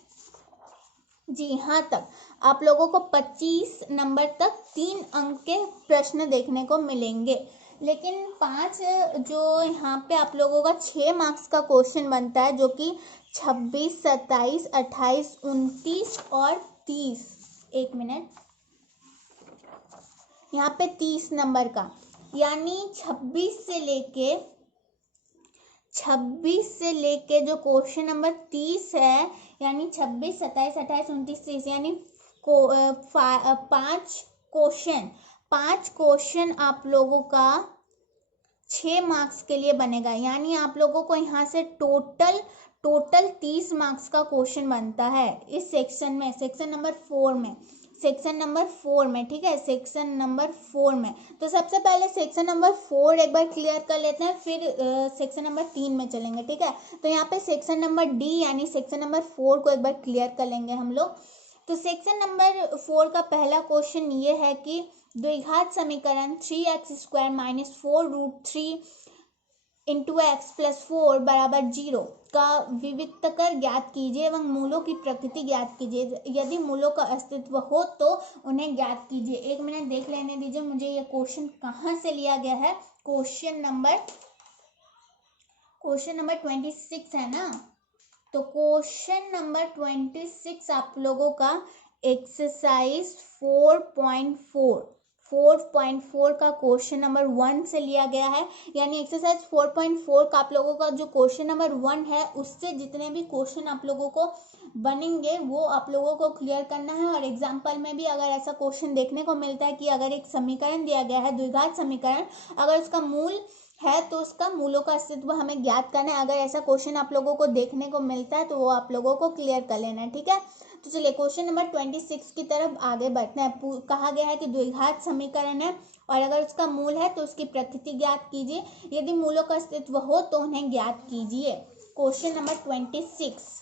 जी हाँ, तक आप लोगों को 25 नंबर तक 3 अंक के प्रश्न देखने को मिलेंगे। लेकिन 5 जो यहाँ पे आप लोगों का 6 मार्क्स का क्वेश्चन बनता है, जो कि 26, 27, 28, 29 और 30, 1 मिनट, यहाँ पे 30 नंबर का, यानी 26 से लेके जो क्वेश्चन नंबर 30 है, यानी 26, 27, 28, 29, 30, यानी 5 क्वेश्चन आप लोगों का 6 मार्क्स के लिए बनेगा। यानी आप लोगों को यहाँ से टोटल 30 मार्क्स का क्वेश्चन बनता है इस सेक्शन में, सेक्शन नंबर 4 में। ठीक है, सेक्शन नंबर 4 में। तो सबसे पहले सेक्शन नंबर 4 एक बार क्लियर कर लेते हैं, फिर सेक्शन नंबर 3 में चलेंगे। ठीक है, तो यहाँ पे सेक्शन नंबर डी यानी सेक्शन नंबर 4 को एक बार क्लियर कर लेंगे हम लोग। तो सेक्शन नंबर 4 का पहला क्वेश्चन ये है कि द्विघात समीकरण 3x² - 4√3 इंटू एक्स प्लस 4 बराबर 0 का विविक्तकर ज्ञात कीजिए एवं मूलों की प्रकृति ज्ञात कीजिए। यदि मूलों का अस्तित्व हो तो उन्हें ज्ञात कीजिए। 1 मिनट देख लेने दीजिए मुझे ये क्वेश्चन कहाँ से लिया गया है। क्वेश्चन नंबर 26 है ना। तो क्वेश्चन नंबर 26 आप लोगों का एक्सरसाइज 4.4 का क्वेश्चन नंबर 1 से लिया गया है। यानी एक्सरसाइज 4.4 का आप लोगों का जो क्वेश्चन नंबर 1 है, उससे जितने भी क्वेश्चन आप लोगों को बनेंगे वो आप लोगों को क्लियर करना है। और एग्जाम्पल में भी अगर ऐसा क्वेश्चन देखने को मिलता है कि अगर एक समीकरण दिया गया है, द्विघात समीकरण, अगर उसका मूल है तो उसका मूलों का अस्तित्व हमें ज्ञात करना है। अगर ऐसा क्वेश्चन आप लोगों को देखने को मिलता है तो वो आप लोगों को क्लियर कर लेना है। ठीक है, तो चलिए क्वेश्चन नंबर 26 की तरफ आगे बढ़ते हैं। कहा गया है कि द्विघात समीकरण है और अगर उसका मूल है तो उसकी प्रकृति ज्ञात कीजिए। यदि मूलों का अस्तित्व हो तो उन्हें ज्ञात कीजिए। Question number 26।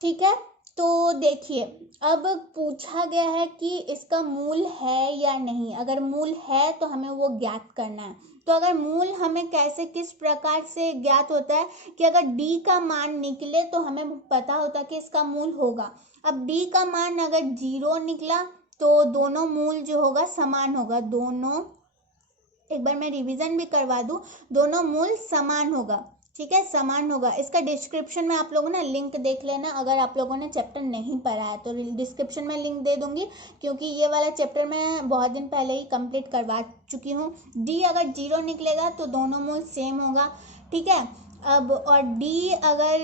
ठीक है, तो देखिए, अब पूछा गया है कि इसका मूल है या नहीं। अगर मूल है तो हमें वो ज्ञात करना है। तो अगर मूल हमें कैसे, किस प्रकार से ज्ञात होता है कि अगर d का मान निकले तो हमें पता होता है कि इसका मूल होगा। अब d का मान अगर 0 निकला तो दोनों मूल जो होगा समान होगा। दोनों, एक बार मैं रिवीजन भी करवा दूं, दोनों मूल समान होगा। ठीक है, समान होगा। इसका डिस्क्रिप्शन में आप लोगों ने लिंक देख लेना, अगर आप लोगों ने चैप्टर नहीं पढ़ा है तो डिस्क्रिप्शन में लिंक दे दूंगी, क्योंकि ये वाला चैप्टर मैं बहुत दिन पहले ही कंप्लीट करवा चुकी हूँ। डी अगर 0 निकलेगा तो दोनों मूल सेम होगा। ठीक है, अब और डी अगर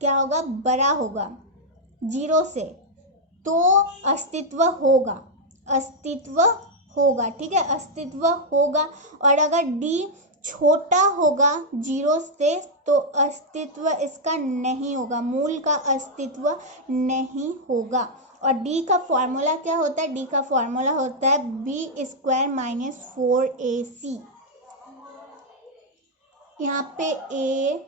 क्या होगा, बड़ा होगा 0 से, तो अस्तित्व होगा, अस्तित्व होगा। ठीक है, अस्तित्व होगा। और अगर डी छोटा होगा 0 से तो अस्तित्व इसका नहीं होगा, मूल का अस्तित्व नहीं होगा। और डी का फॉर्मूला क्या होता है? डी का फॉर्मूला होता है b² - 4ac। यहाँ पे a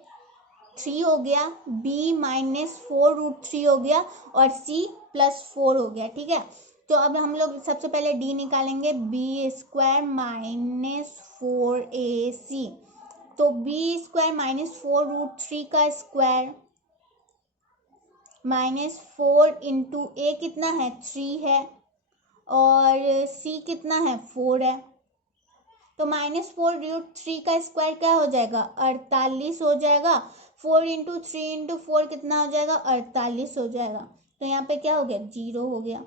3 हो गया, b -4√3 हो गया और c +4 हो गया। ठीक है, तो अब हम लोग सबसे पहले d निकालेंगे, b² - 4ac। तो b² - 4√3 का स्क्वायर -4 इंटू a कितना है, 3 है, और c कितना है, 4 है। तो -4√3 का स्क्वायर क्या हो जाएगा, 48 हो जाएगा। 4 इंटू 3 इंटू 4 कितना हो जाएगा, 48 हो जाएगा। तो यहाँ पे क्या हो गया, 0 हो गया।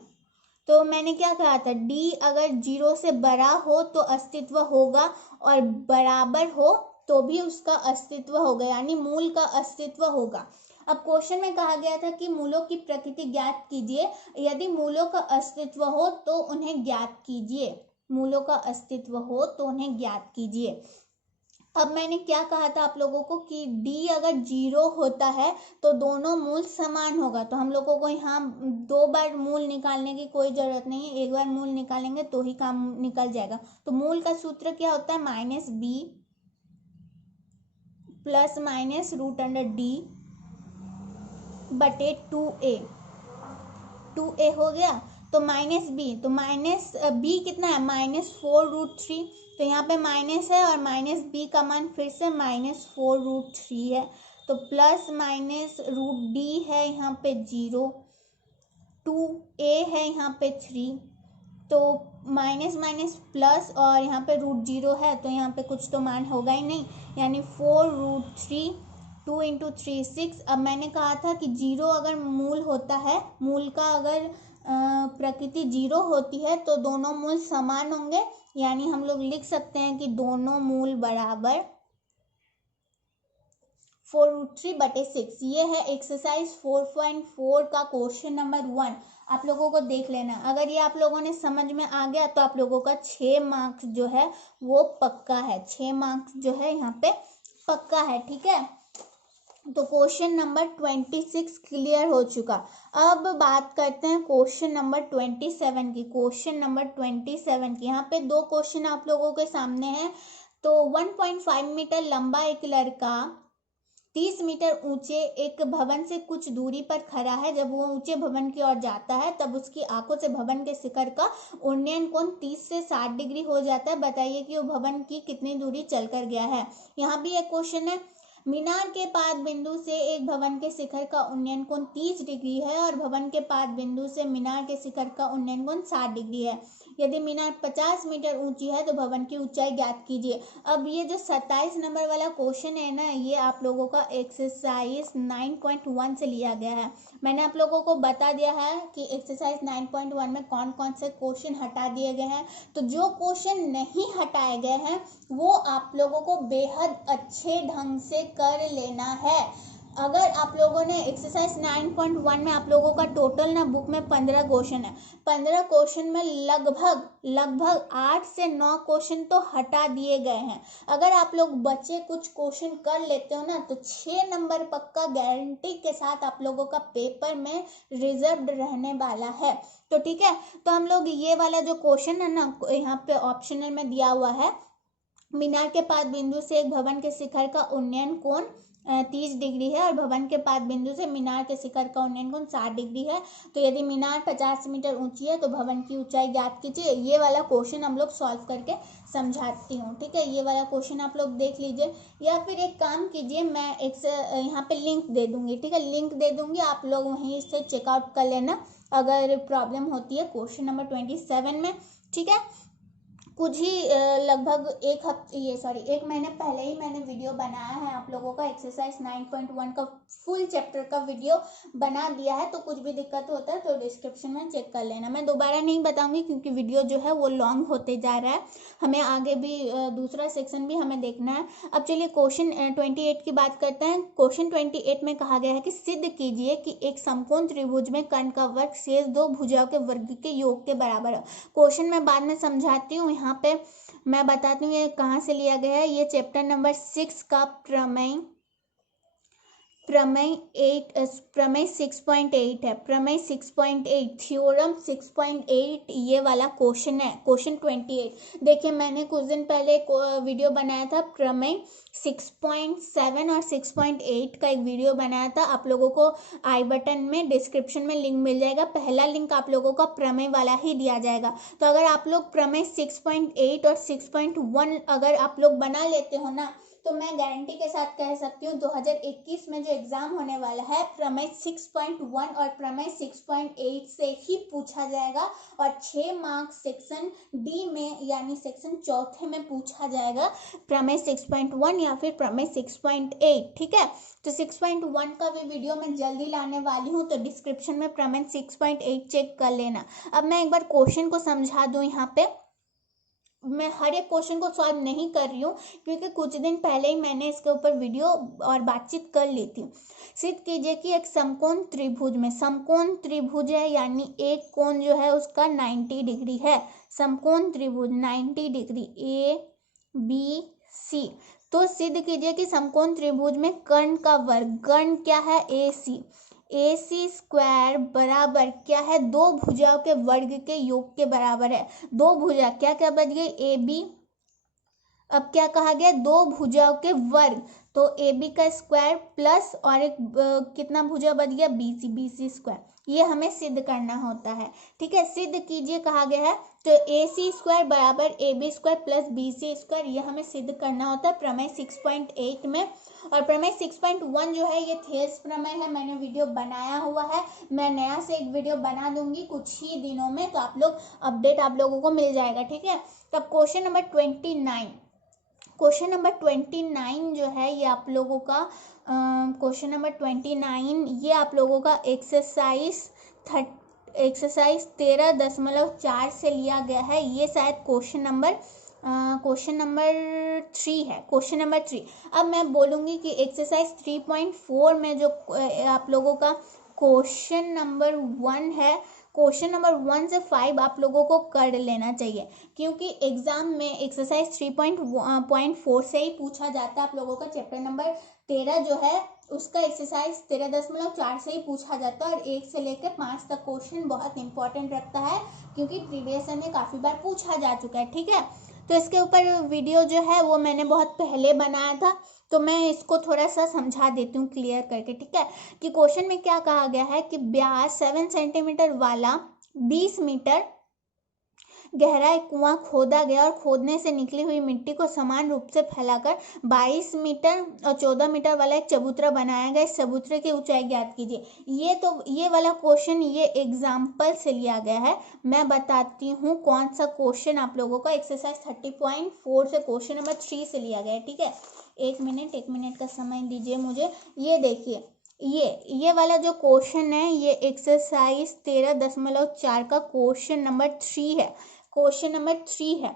तो मैंने क्या कहा था, d अगर 0 से बड़ा हो तो अस्तित्व होगा, और बराबर हो तो भी उसका अस्तित्व होगा, यानी मूल का अस्तित्व होगा। अब क्वेश्चन में कहा गया था कि मूलों की प्रकृति ज्ञात कीजिए। यदि मूलों का अस्तित्व हो तो उन्हें ज्ञात कीजिए, मूलों का अस्तित्व हो तो उन्हें ज्ञात कीजिए। अब मैंने क्या कहा था आप लोगों को कि d अगर 0 होता है तो दोनों मूल समान होगा। तो हम लोगों को यहाँ 2 बार मूल निकालने की कोई ज़रूरत नहीं है, एक बार मूल निकालेंगे तो ही काम निकल जाएगा। तो मूल का सूत्र क्या होता है, -b ± √d बटे 2a। 2a हो गया, तो -b, तो -b कितना है, -4√3। तो यहाँ पे माइनस है और -b का मान फिर से -4√3 है। तो ±√d है यहाँ पे 0, 2a है यहाँ पे 3, तो माइनस माइनस प्लस, और यहाँ पे √0 है तो यहाँ पे कुछ तो मान होगा ही नहीं, यानी 4√3, 2 इंटू 3 6। अब मैंने कहा था कि 0 अगर मूल होता है, मूल का अगर प्रकृति 0 होती है तो दोनों मूल समान होंगे, यानी हम लोग लिख सकते हैं कि दोनों मूल बराबर 4√3/6। ये है एक्सरसाइज 4.4 का क्वेश्चन नंबर 1। आप लोगों को देख लेना, अगर ये आप लोगों ने समझ में आ गया तो आप लोगों का 6 मार्क्स जो है वो पक्का है, 6 मार्क्स जो है यहाँ पे पक्का है। ठीक है, तो क्वेश्चन नंबर 26 क्लियर हो चुका। अब बात करते हैं क्वेश्चन नंबर 27 की। क्वेश्चन नंबर 27 की, यहाँ पे 2 क्वेश्चन आप लोगों के सामने हैं। तो 1.5 मीटर लंबा एक लड़का 30 मीटर ऊंचे एक भवन से कुछ दूरी पर खड़ा है। जब वो ऊंचे भवन की ओर जाता है तब उसकी आंखों से भवन के शिखर का उन्नयन कोण 30 से 60 डिग्री हो जाता है। बताइए कि वो भवन की कितनी दूरी चलकर गया है। यहाँ भी एक क्वेश्चन है, मीनार के पाद बिंदु से एक भवन के शिखर का उन्नयन कोण 30 डिग्री है और भवन के पाद बिंदु से मीनार के शिखर का उन्नयन कोण 60 डिग्री है। यदि मीनार 50 मीटर ऊंची है तो भवन की ऊंचाई ज्ञात कीजिए। अब ये जो 27 नंबर वाला क्वेश्चन है ना, ये आप लोगों का एक्सरसाइज 9.1 से लिया गया है। मैंने आप लोगों को बता दिया है कि एक्सरसाइज 9.1 में कौन कौन से क्वेश्चन हटा दिए गए हैं। तो जो क्वेश्चन नहीं हटाए गए हैं वो आप लोगों को बेहद अच्छे ढंग से कर लेना है। अगर आप लोगों ने एक्सरसाइज 9.1 में आप लोगों का टोटल ना बुक में 15 क्वेश्चन है, 15 क्वेश्चन में लगभग 8 से 9 क्वेश्चन तो हटा दिए गए हैं। अगर आप लोग बचे कुछ क्वेश्चन कर लेते हो ना तो 6 नंबर पक्का गारंटी के साथ आप लोगों का पेपर में रिजर्व्ड रहने वाला है। तो ठीक है, तो हम लोग ये वाला जो क्वेश्चन है ना, यहाँ पे ऑप्शनल में दिया हुआ है, मीनार के पाद बिंदु से एक भवन के शिखर का उन्नयन कोण 30 डिग्री है और भवन के पाद बिंदु से मीनार के शिखर का उन्नयन कोण 60 डिग्री है। तो यदि मीनार 50 मीटर ऊंची है तो भवन की ऊंचाई ज्ञात कीजिए। ये वाला क्वेश्चन हम लोग सॉल्व करके समझाती हूँ, ठीक है। ये वाला क्वेश्चन आप लोग देख लीजिए, या फिर एक काम कीजिए, मैं एक से यहाँ पे लिंक दे दूंगी, ठीक है। लिंक दे दूंगी, आप लोग वहीं से चेकआउट कर लेना अगर प्रॉब्लम होती है क्वेश्चन नंबर 27 में, ठीक है। कुछ ही लगभग एक महीने पहले ही मैंने वीडियो बनाया है आप लोगों का एक्सरसाइज 9.1 का फुल चैप्टर का वीडियो बना दिया है। तो कुछ भी दिक्कत होता है तो डिस्क्रिप्शन में चेक कर लेना। मैं दोबारा नहीं बताऊंगी क्योंकि वीडियो जो है वो लॉन्ग होते जा रहा है, हमें आगे भी दूसरा सेक्शन भी हमें देखना है। अब चलिए क्वेश्चन 28 की बात करते हैं। क्वेश्चन 28 में कहा गया है कि सिद्ध कीजिए कि एक समकोण त्रिभुज में कर्ण का वर्ग शेष दो भुजाओं के वर्ग के योग के बराबर है। क्वेश्चन मैं बाद में समझाती हूँ, यहाँ पे मैं बताती हूँ ये कहाँ से लिया गया है। ये चैप्टर नंबर 6 का प्रमेय 6.8 है। प्रमेय 6.8, थ्योरम 6.8 ये वाला क्वेश्चन है, क्वेश्चन 28। देखिए मैंने कुछ दिन पहले एक वीडियो बनाया था प्रमेय 6.7 और 6.8 का एक वीडियो बनाया था। आप लोगों को आई बटन में डिस्क्रिप्शन में लिंक मिल जाएगा। पहला लिंक आप लोगों का प्रमेय वाला ही दिया जाएगा। तो अगर आप लोग प्रमेय 6.8 और 6.1 अगर आप लोग बना लेते हो ना, तो मैं गारंटी के साथ कह सकती हूँ 2021 में जो एग्जाम होने वाला है प्रमेय 6.1 और प्रमेय 6.8 से ही पूछा जाएगा और 6 मार्क्स सेक्शन डी में यानी सेक्शन चौथे में पूछा जाएगा प्रमेय 6.1 या फिर प्रमेय 6.8, ठीक है। तो 6.1 का भी वीडियो मैं जल्दी लाने वाली हूँ, तो डिस्क्रिप्शन में प्रमेय 6.8 चेक कर लेना। अब मैं एक बार क्वेश्चन को समझा दूँ। यहाँ पे मैं हर एक क्वेश्चन को सॉल्व नहीं कर रही हूँ क्योंकि कुछ दिन पहले ही मैंने इसके ऊपर वीडियो और बातचीत कर ली थी। सिद्ध कीजिए कि एक समकोण त्रिभुज में, समकोण त्रिभुज है यानी एक कोण जो है उसका 90 डिग्री है। समकोण त्रिभुज 90 डिग्री ABC। तो सिद्ध कीजिए कि समकोण त्रिभुज में कर्ण का वर्ग, कर्ण क्या है AC स्क्वायर बराबर क्या है, दो भुजाओं के वर्ग के योग के बराबर है। दो भुजा क्या क्या बच गई AB, अब क्या कहा गया, दो भुजाओं के वर्ग, तो AB का स्क्वायर प्लस और एक कितना भुजा बच गया BC स्क्वायर। ये हमें सिद्ध करना होता है, ठीक है। सिद्ध कीजिए कहा गया है, तो AC स्क्वायर बराबर AB square plus BC square, ये हमें सिद्ध करना होता है प्रमेय 6.8 में। और प्रमेय 6.1 जो है ये थेल्स प्रमेय है, मैंने वीडियो बनाया हुआ है। मैं नया से एक वीडियो बना दूंगी कुछ ही दिनों में, तो आप लोग अपडेट आप लोगों को मिल जाएगा, ठीक है। तब क्वेश्चन नंबर 29, क्वेश्चन नंबर 29 जो है ये आप लोगों का क्वेश्चन नंबर 29 ये आप लोगों का एक्सरसाइज 13.4 से लिया गया है। ये शायद क्वेश्चन नंबर 3 है, क्वेश्चन नंबर 3। अब मैं बोलूँगी कि एक्सरसाइज 3.4 में जो आप लोगों का क्वेश्चन नंबर 1 है, क्वेश्चन नंबर 1 से 5 आप लोगों को कर लेना चाहिए क्योंकि एग्जाम में एक्सरसाइज 3.4 से ही पूछा जाता है। आप लोगों का चैप्टर नंबर 13 जो है उसका एक्सरसाइज 13.4 से ही पूछा जाता है और 1 से लेकर 5 तक क्वेश्चन बहुत इंपॉर्टेंट रखता है क्योंकि प्रीवियस में काफ़ी बार पूछा जा चुका है, ठीक है। तो इसके ऊपर वीडियो जो है वो मैंने बहुत पहले बनाया था, तो मैं इसको थोड़ा सा समझा देती हूँ क्लियर करके, ठीक है। कि क्वेश्चन में क्या कहा गया है कि ब्यास 7 सेंटीमीटर वाला 20 मीटर गहरा एक कुआं खोदा गया और खोदने से निकली हुई मिट्टी को समान रूप से फैलाकर 22 मीटर और 14 मीटर वाला एक चबूतरा बनाया गया। इस चबूतरे की ऊंचाई ज्ञात कीजिए। ये वाला क्वेश्चन ये एग्जाम्पल से लिया गया है। मैं बताती हूँ कौन सा क्वेश्चन आप लोगों का एक्सरसाइज 30.4 से क्वेश्चन नंबर 3 से लिया गया है, ठीक है। एक मिनट का समय दीजिए मुझे। ये देखिए ये वाला जो क्वेश्चन है ये एक्सरसाइज 13.4 का क्वेश्चन नंबर 3 है, क्वेश्चन नंबर 3 है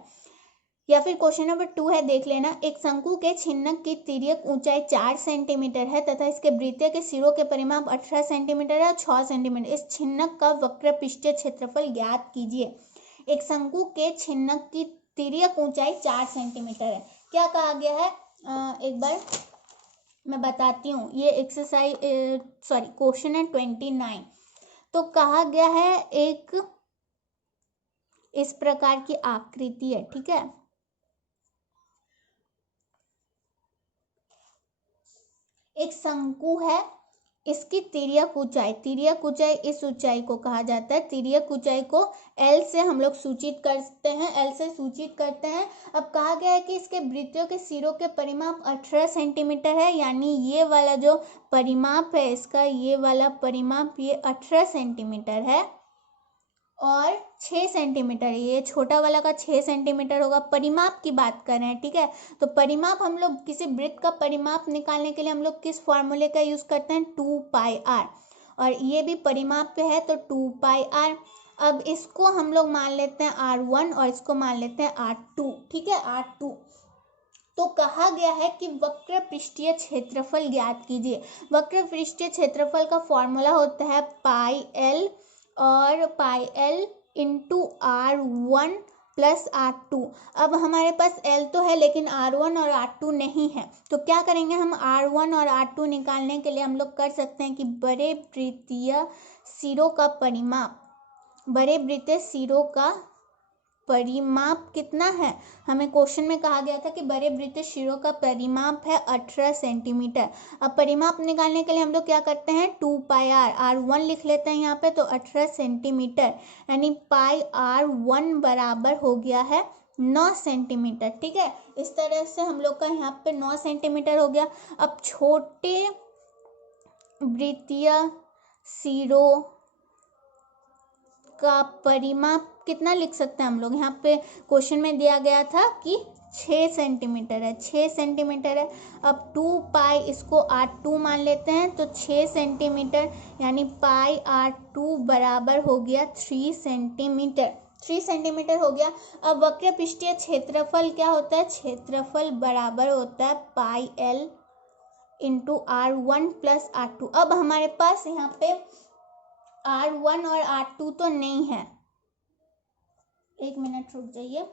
या फिर क्वेश्चन नंबर 2 है, देख लेना। एक शंकु के छिन्नक की तिर्यक ऊंचाई 4 सेंटीमीटर है तथा इसके वृत्तीय के सिरों के परिमाप 18 सेंटीमीटर है और 6 सेंटीमीटर। इस छिन्नक का वक्र पृष्ठीय क्षेत्रफल ज्ञात कीजिए। एक शंकु के छिन्नक की तिर्यक ऊंचाई 4 सेंटीमीटर है। क्या कहा गया है एक बार मैं बताती हूँ। ये एक्सरसाइज क्वेश्चन है 29। तो कहा गया है एक इस प्रकार की आकृति है, ठीक है। एक शंकु है, इसकी तिर्यक ऊंचाई इस ऊंचाई को कहा जाता है, तिर्यक ऊंचाई को L से हम लोग सूचित करते हैं, L से सूचित करते हैं। अब कहा गया है कि इसके वृत्तियों के सिरों के परिमाप 18 सेंटीमीटर है, यानी ये वाला जो परिमाप है इसका, ये वाला परिमाप ये 18 सेंटीमीटर है और 6 सेंटीमीटर, ये छोटा वाला का 6 सेंटीमीटर होगा। परिमाप की बात कर रहे हैं, ठीक है। तो परिमाप हम लोग किसी वृत्त का परिमाप निकालने के लिए हम लोग किस फॉर्मूले का यूज करते हैं, 2πr, और ये भी परिमाप पे है तो 2πr। अब इसको हम लोग मान लेते हैं r1 और इसको मान लेते हैं r2, ठीक है, r2। तो कहा गया है कि वक्र पृष्ठीय क्षेत्रफल ज्ञात कीजिए। वक्र पृष्ठीय क्षेत्रफल का फॉर्मूला होता है पाई एल और pi L into R1 plus R2। अब हमारे पास L तो है लेकिन R1 और R2 नहीं है, तो क्या करेंगे हम R1 और R2 निकालने के लिए हम लोग कर सकते हैं कि बड़े वृत्तीय सिरों का परिमाप, बड़े वृत्तीय सिरों का परिमाप कितना है, हमें क्वेश्चन में कहा गया था कि बड़े वृत्तीय सिरों का परिमाप है 18 सेंटीमीटर। अब परिमाप निकालने के लिए हम लोग क्या करते हैं, 2πr, R1 लिख लेते हैं यहाँ पे, तो 18 सेंटीमीटर यानी पाई R1 बराबर हो गया है 9 सेंटीमीटर, ठीक है। इस तरह से हम लोग का यहाँ पे 9 सेंटीमीटर हो गया। अब छोटे वृत्तीय सिरों का परिमाप कितना लिख सकते हैं हम लोग, यहाँ पे क्वेश्चन में दिया गया था कि 6 सेंटीमीटर है, 6 सेंटीमीटर है। अब 2π इसको R2 मान लेते हैं, तो 6 सेंटीमीटर यानी पाई R2 बराबर हो गया 3 सेंटीमीटर, 3 सेंटीमीटर हो गया। अब वक्र पृष्ठीय क्षेत्रफल क्या होता है, क्षेत्रफल बराबर होता है पाई L into R1 plus R2। अब हमारे पास यहाँ पे R1 और R2 तो नहीं है, एक मिनट रुक जाइए,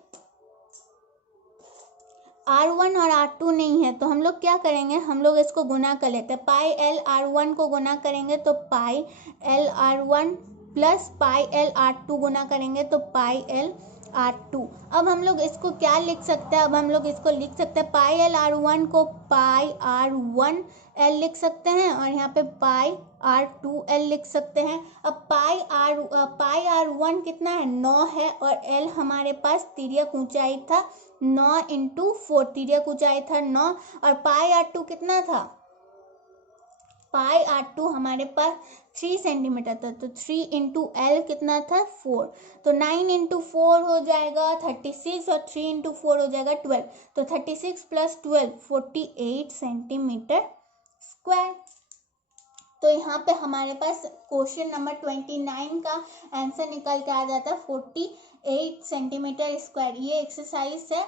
R1 और R2 नहीं है, तो हम लोग क्या करेंगे, हम लोग इसको गुना कर लेते हैं। पाई L R1 को गुना करेंगे तो पाई L R1 plus pi L R2 गुना करेंगे तो पाई L R2। अब हम लोग इसको क्या लिख सकते हैं, अब हम लोग इसको लिख सकते हैं पाई L R1 को पाई R1 L लिख सकते हैं और यहाँ पे पाई R2L लिख सकते हैं। अब पाई R1 कितना है, 9 है, और L हमारे पास तिर्यक ऊंचाई था 9 इंटू 4, तिर्यक ऊंचाई था 9, और पाई R2 कितना था, पाई R2 हमारे पास 3 सेंटीमीटर था, तो 3 इंटू L कितना था 4, तो 9 इंटू 4 हो जाएगा 36 और 3 इंटू 4 हो जाएगा 12, तो 36 प्लस 12 48 सेंटीमीटर स्क्वायर। तो यहाँ पे हमारे पास क्वेश्चन नंबर 29 का आंसर निकल के आ जाता है 48 सेंटीमीटर स्क्वायर। ये एक्सरसाइज है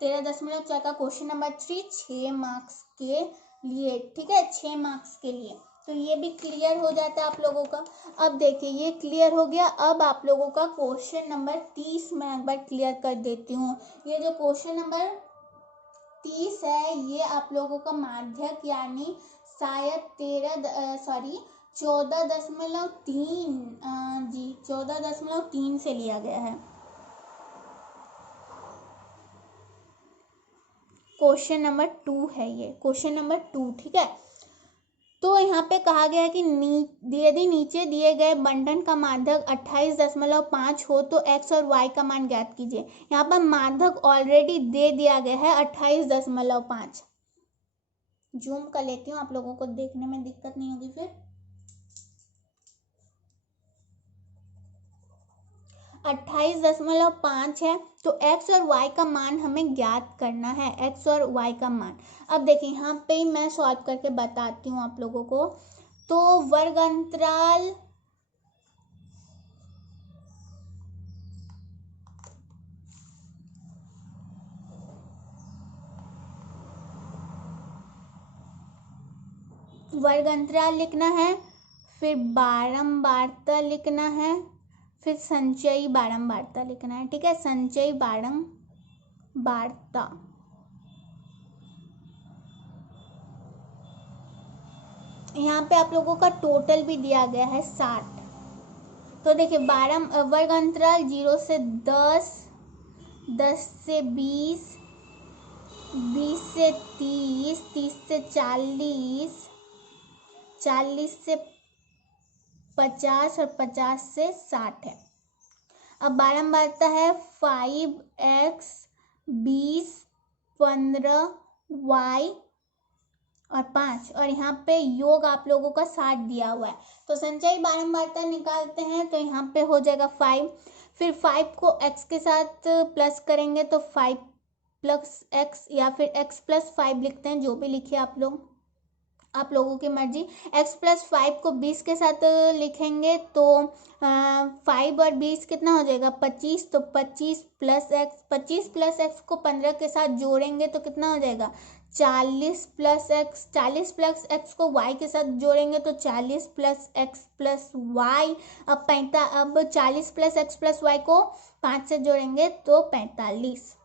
13.4 का क्वेश्चन नंबर 3, 6 मार्क्स के लिए, ठीक है, 6 मार्क्स के लिए। तो ये भी क्लियर हो जाता है आप लोगों का। अब देखिए ये क्लियर हो गया। अब आप लोगों का क्वेश्चन नंबर 30 मैं एक बार क्लियर कर देती हूँ। ये जो क्वेश्चन नंबर 30 है ये आप लोगों का माध्यक यानी शायद 14.3 से लिया गया है। क्वेश्चन नंबर 2 है ये, क्वेश्चन नंबर 2, ठीक है। तो यहाँ पे कहा गया है कि यदि नीचे दिए गए बंटन का माध्यक 28.5 हो तो x और y का मान ज्ञात कीजिए। यहाँ पर माध्यक ऑलरेडी दे दिया गया है 28.5। जूम कर लेती हूँ, आप लोगों को देखने में दिक्कत नहीं होगी फिर। 28.5 है, तो x और y का मान हमें ज्ञात करना है, x और y का मान। अब देखिए यहाँ पे मैं सॉल्व करके बताती हूँ आप लोगों को। तो वर्गांतराल लिखना है, फिर बारंबारता लिखना है, फिर संचयी बारंबारता लिखना है, ठीक है, संचयी बारंबारता। यहाँ पे आप लोगों का टोटल भी दिया गया है 60। तो देखिए वर्गांतराल 0 से 10, 10 से 20, 20 से 30, 30 से 40, 40 से 50 और 50 से 60 है। अब बारंबारता है 5x, 20, 15, y और 5, और यहाँ पे योग आप लोगों का 60 दिया हुआ है। तो संचयी बारंबारता निकालते हैं तो यहाँ पे हो जाएगा 5, फिर 5 को x के साथ प्लस करेंगे तो 5 प्लस x, या फिर x प्लस 5 लिखते हैं, जो भी लिखिए आप लोगों की मर्जी। x प्लस 5 को 20 के साथ लिखेंगे तो 5 और 20 कितना हो जाएगा 25, तो 25 प्लस x, 25 प्लस x को 15 के साथ जोड़ेंगे तो कितना हो जाएगा 40 प्लस x, 40 प्लस x को y के साथ जोड़ेंगे तो 40 प्लस x प्लस y। अब 40 प्लस x प्लस y को 5 से जोड़ेंगे तो 45।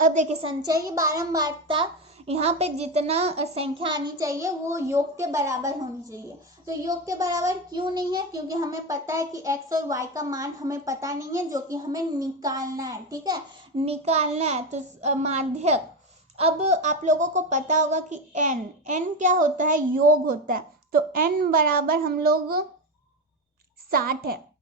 अब देखिए संचयी बारंबारता यहाँ पे जितना संख्या आनी चाहिए वो योग के बराबर होनी चाहिए। तो योग के बराबर क्यों नहीं है, क्योंकि हमें पता है कि x और y का मान हमें पता नहीं है, जो कि हमें निकालना है। ठीक है, निकालना है। तो माध्यक, अब आप लोगों को पता होगा कि n क्या होता है, योग होता है। तो n बराबर हम लोग 60 है,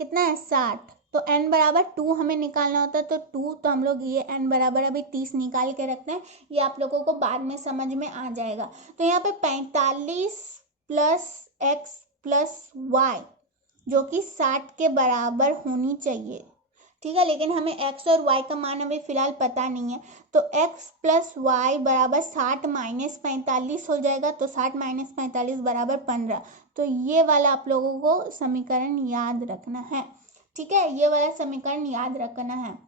कितना है 60, तो n बराबर 2 हमें निकालना होता है, तो 2, तो हम लोग ये n बराबर अभी 30 निकाल के रखते हैं, ये आप लोगों को बाद में समझ में आ जाएगा। तो यहाँ पे 45 प्लस x प्लस y जो कि 60 के बराबर होनी चाहिए। ठीक है, लेकिन हमें x और y का मान अभी फिलहाल पता नहीं है, तो x प्लस वाई बराबर 60 माइनस 45 हो जाएगा, तो 60 माइनस 45 बराबर 15। तो ये वाला आप लोगों को समीकरण याद रखना है। ठीक है, ये वाला समीकरण याद रखना है।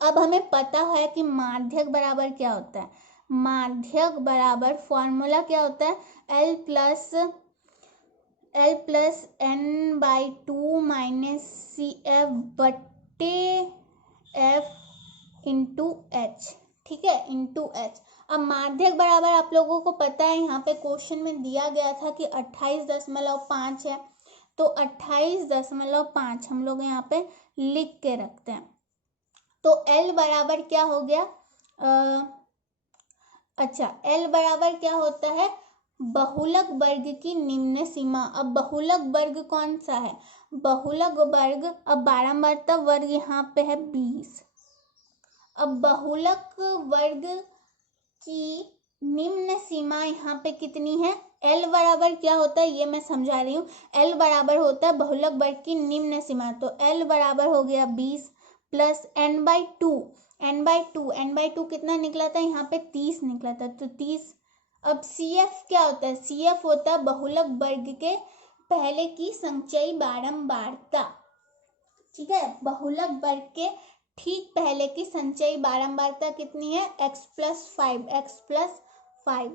अब हमें पता है कि माध्यक बराबर क्या होता है। माध्यक बराबर फॉर्मूला क्या होता है, L plus n by 2 minus C F बटे एफ इंटू एच। ठीक है, इंटू एच। अब माध्यक बराबर आप लोगों को पता है, यहाँ पे क्वेश्चन में दिया गया था कि 28.5 है, तो 28.5 हम लोग यहाँ पे लिख के रखते हैं। तो L बराबर क्या हो गया, अच्छा L बराबर क्या होता है, बहुलक वर्ग की निम्न सीमा। अब बहुलक वर्ग कौन सा है, बहुलक वर्ग, अब बारंबारता वर्ग यहाँ पे है 20। अब बहुलक वर्ग की निम्न सीमा यहाँ पे कितनी है, L बराबर क्या होता है ये मैं समझा रही हूँ। L बराबर होता है बहुलक वर्ग की निम्न सीमा, तो L बराबर हो गया 20 प्लस n बाई 2 कितना निकला था, यहाँ पे 30 निकला था, तो 30। अब CF क्या होता है, CF होता है बहुलक वर्ग के पहले की संचयी बारंबारता। ठीक है, बहुलक वर्ग के ठीक पहले की संचयी बारंबारता कितनी है, x प्लस 5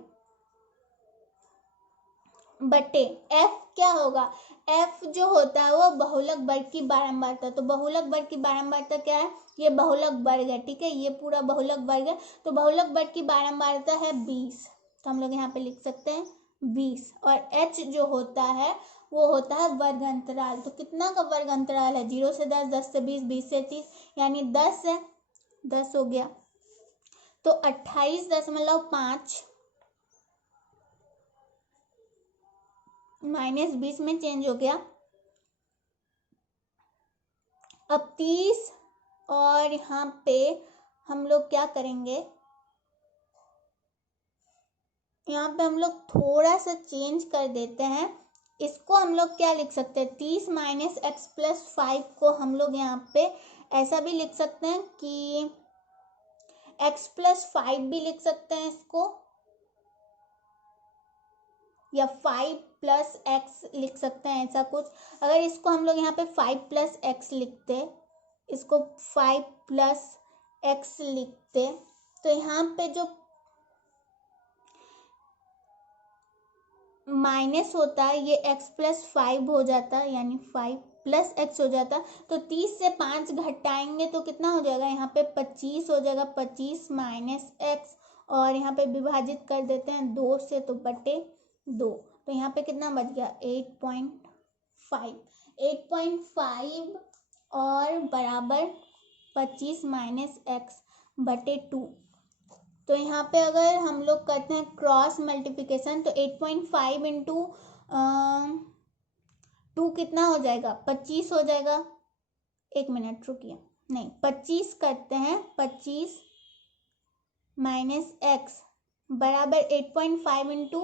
बटे f क्या होगा, f जो होता है वो बहुलक वर्ग की बारंबारता। तो बहुलक वर्ग की बारंबारता क्या है, ये बहुलक वर्ग है। ठीक है, ये पूरा बहुलक वर्ग है, तो बहुलक वर्ग की बारंबारता है 20, तो हम लोग यहाँ पे लिख सकते हैं 20। और h जो होता है वो होता है वर्ग अंतराल। तो कितना का वर्ग अंतराल है, 0 से 10, 10 से 20, 20 से 30, यानी 10 है, 10 हो गया। तो 28.5 माइनस 20 में चेंज हो गया। अब 30, और यहाँ पे हम लोग क्या करेंगे, यहाँ पे हम लोग थोड़ा सा चेंज कर देते हैं। इसको हम लोग क्या लिख सकते हैं, 30 माइनस एक्स प्लस 5 को हम लोग यहाँ पे ऐसा भी लिख सकते हैं कि x प्लस 5 भी लिख सकते हैं इसको, या 5 प्लस एक्स लिख सकते हैं, ऐसा कुछ। अगर इसको हम लोग यहाँ पे 5 प्लस एक्स लिखते, इसको 5 प्लस एक्स लिखते, तो यहाँ पे जो माइनस होता है ये x प्लस 5 हो जाता, यानी 5 प्लस एक्स हो जाता। तो 30 से 5 घटाएंगे तो कितना हो जाएगा, यहाँ पे 25 हो जाएगा, 25 माइनस एक्स, और यहाँ पे विभाजित कर देते हैं 2 से, तो बटे 2, तो यहाँ पे कितना बच गया 8.5 और बराबर 25 माइनस एक्स बटे 2। तो यहाँ पे अगर हम लोग करते हैं क्रॉस मल्टीप्लिकेशन तो 8.5 इंटू 2 कितना हो जाएगा, 25 हो जाएगा। एक मिनट रुकिए, नहीं 25 करते हैं, 25 माइनस एक्स बराबर 8.5 इंटू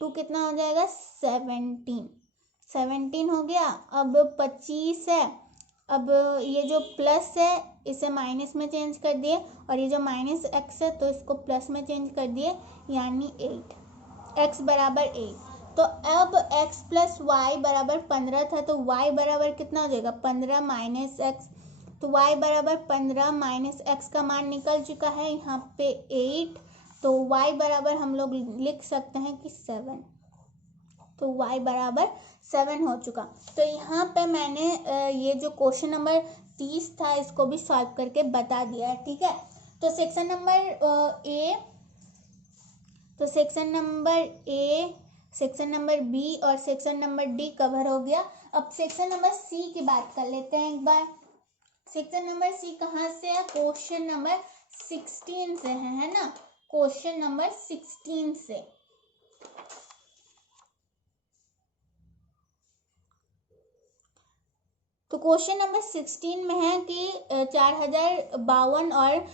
2 कितना हो जाएगा, 17 हो गया। अब 25 है, अब ये जो प्लस है इसे माइनस में चेंज कर दिए, और ये जो माइनस एक्स है तो इसको प्लस में चेंज कर दिए, यानी 8, एक्स बराबर 8। तो अब x प्लस वाई बराबर 15 था, तो y बराबर कितना हो जाएगा, 15 माइनस एक्स। तो y बराबर 15 माइनस एक्स का मान निकल चुका है यहाँ पे 8, तो y बराबर हम लोग लिख सकते हैं कि 7। तो y बराबर 7 हो चुका। तो यहाँ पे मैंने ये जो क्वेश्चन नंबर 30 था इसको भी सॉल्व करके बता दिया है, ठीक है। तो सेक्शन नंबर बी और सेक्शन नंबर डी कवर हो गया। अब सेक्शन नंबर सी की बात कर लेते हैं एक बार। सेक्शन नंबर सी कहाँ से है, क्वेश्चन नंबर 16 से है ना, क्वेश्चन नंबर 16 से। तो क्वेश्चन नंबर 16 में है कि 4052 और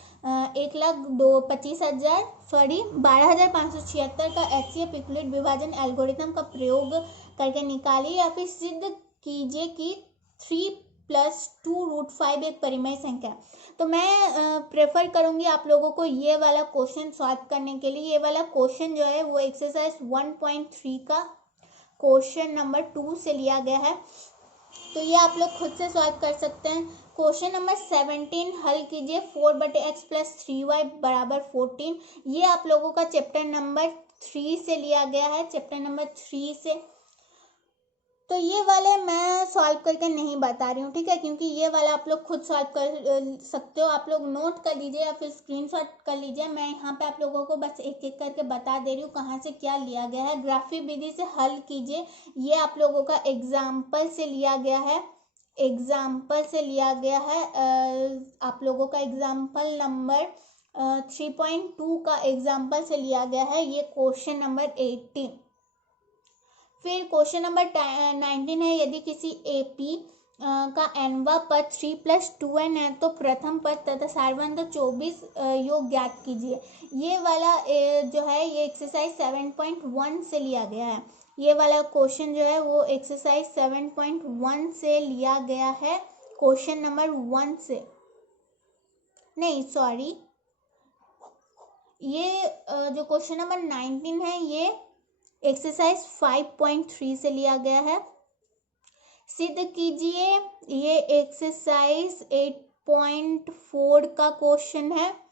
12,576 का HCF इक्विलेट विभाजन एल्गोरिथम का प्रयोग करके निकालिए या फिर सिद्ध कीजिए कि 3+2√5 एक परिमेय संख्या है। तो मैं प्रेफर करूंगी आप लोगों को ये वाला क्वेश्चन सॉल्व करने के लिए। ये वाला क्वेश्चन जो है वो एक्सरसाइज 1.3 का क्वेश्चन नंबर 2 से लिया गया है, तो ये आप लोग खुद से सॉल्व कर सकते हैं। क्वेश्चन नंबर 17 हल कीजिए 4/x प्लस 3y बराबर 14। ये आप लोगों का चैप्टर नंबर 3 से लिया गया है, चैप्टर नंबर 3 से। तो ये वाले मैं सॉल्व करके नहीं बता रही हूँ, ठीक है, क्योंकि ये वाला आप लोग खुद सॉल्व कर सकते हो। आप लोग नोट कर लीजिए या फिर स्क्रीनशॉट कर लीजिए। मैं यहाँ पे आप लोगों को बस एक एक करके बता दे रही हूँ कहाँ से क्या लिया गया है। ग्राफी विधि से हल कीजिए, ये आप लोगों का एग्जाम्पल से लिया गया है, आप लोगों का एग्जाम्पल नंबर 3.2 का एग्जाम्पल से लिया गया है, ये क्वेश्चन नंबर 18। फिर क्वेश्चन नंबर 19 है, यदि किसी एपी का nवा पद 3+2n है तो प्रथम पद तथा सारवंत 24 योग ज्ञात कीजिए। ये वाला जो है ये एक्सरसाइज 7.1 से लिया गया है। ये वाला क्वेश्चन जो है वो एक्सरसाइज 7.1 से लिया गया है, क्वेश्चन नंबर 1 से नहीं, सॉरी, ये जो क्वेश्चन नंबर 19 है ये एक्सरसाइज 5.3 से लिया गया है। सिद्ध कीजिए, ये एक्सरसाइज 8.4 का क्वेश्चन है।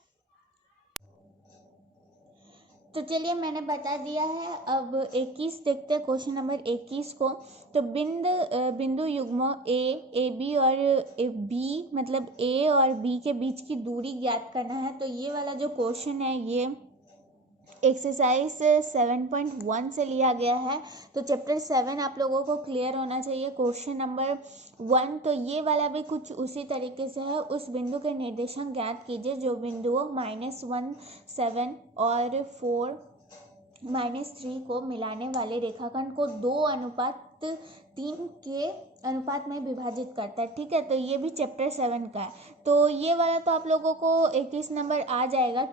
तो चलिए मैंने बता दिया है। अब 21 देखते हैं, क्वेश्चन नंबर 21 को। तो बिंदु युग्मों ए बी और बी मतलब ए और बी के बीच की दूरी ज्ञात करना है। तो ये वाला जो क्वेश्चन है ये एक्सरसाइज 7.1 से लिया गया है। तो चैप्टर 7 आप लोगों को क्लियर होना चाहिए। क्वेश्चन नंबर 1 तो ये वाला भी कुछ उसी तरीके से है। उस बिंदु के निर्देशांक ज्ञात कीजिए जो बिंदुओं -1, 7 और 4, -3 को मिलाने वाले रेखाखंड को 2:3 के अनुपात में विभाजित करता है, ठीक है। तो ये भी चैप्टर 7 का है। तो ये वाला तो आप लोगों को 21 नंबर आ जाएगा।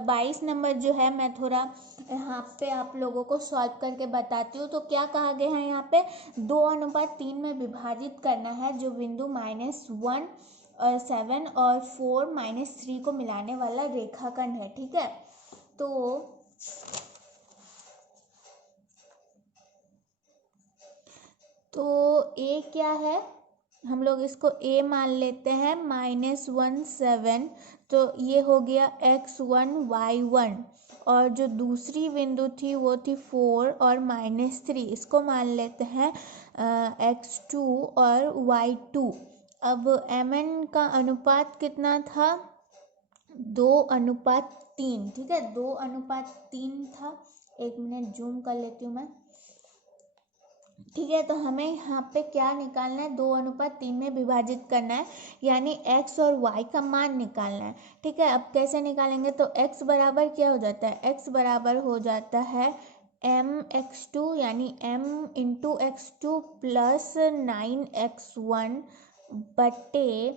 22 नंबर जो है मैं थोड़ा यहाँ पे आप लोगों को सॉल्व करके बताती हूँ। तो क्या कहा गया है यहाँ पे, 2:3 में विभाजित करना है जो बिंदु -1 और 7 और 4 -3 को मिलाने वाला रेखाखंड है, ठीक है। तो ए क्या है, हम लोग इसको ए मान लेते हैं, -1, 7। तो ये हो गया x1 y1, और जो दूसरी बिंदु थी वो थी 4 और -3, इसको मान लेते हैं x2 और y2। अब mn का अनुपात कितना था, 2:3, ठीक है, 2:3 था। एक मिनट जूम कर लेती हूँ मैं। ठीक है। तो हमें यहाँ पे क्या निकालना है, 2:3 में विभाजित करना है, यानी x और y का मान निकालना है। ठीक है, अब कैसे निकालेंगे, तो x बराबर क्या हो जाता है, x बराबर हो जाता है mx2, यानी m into x2 plus 9x1 बटे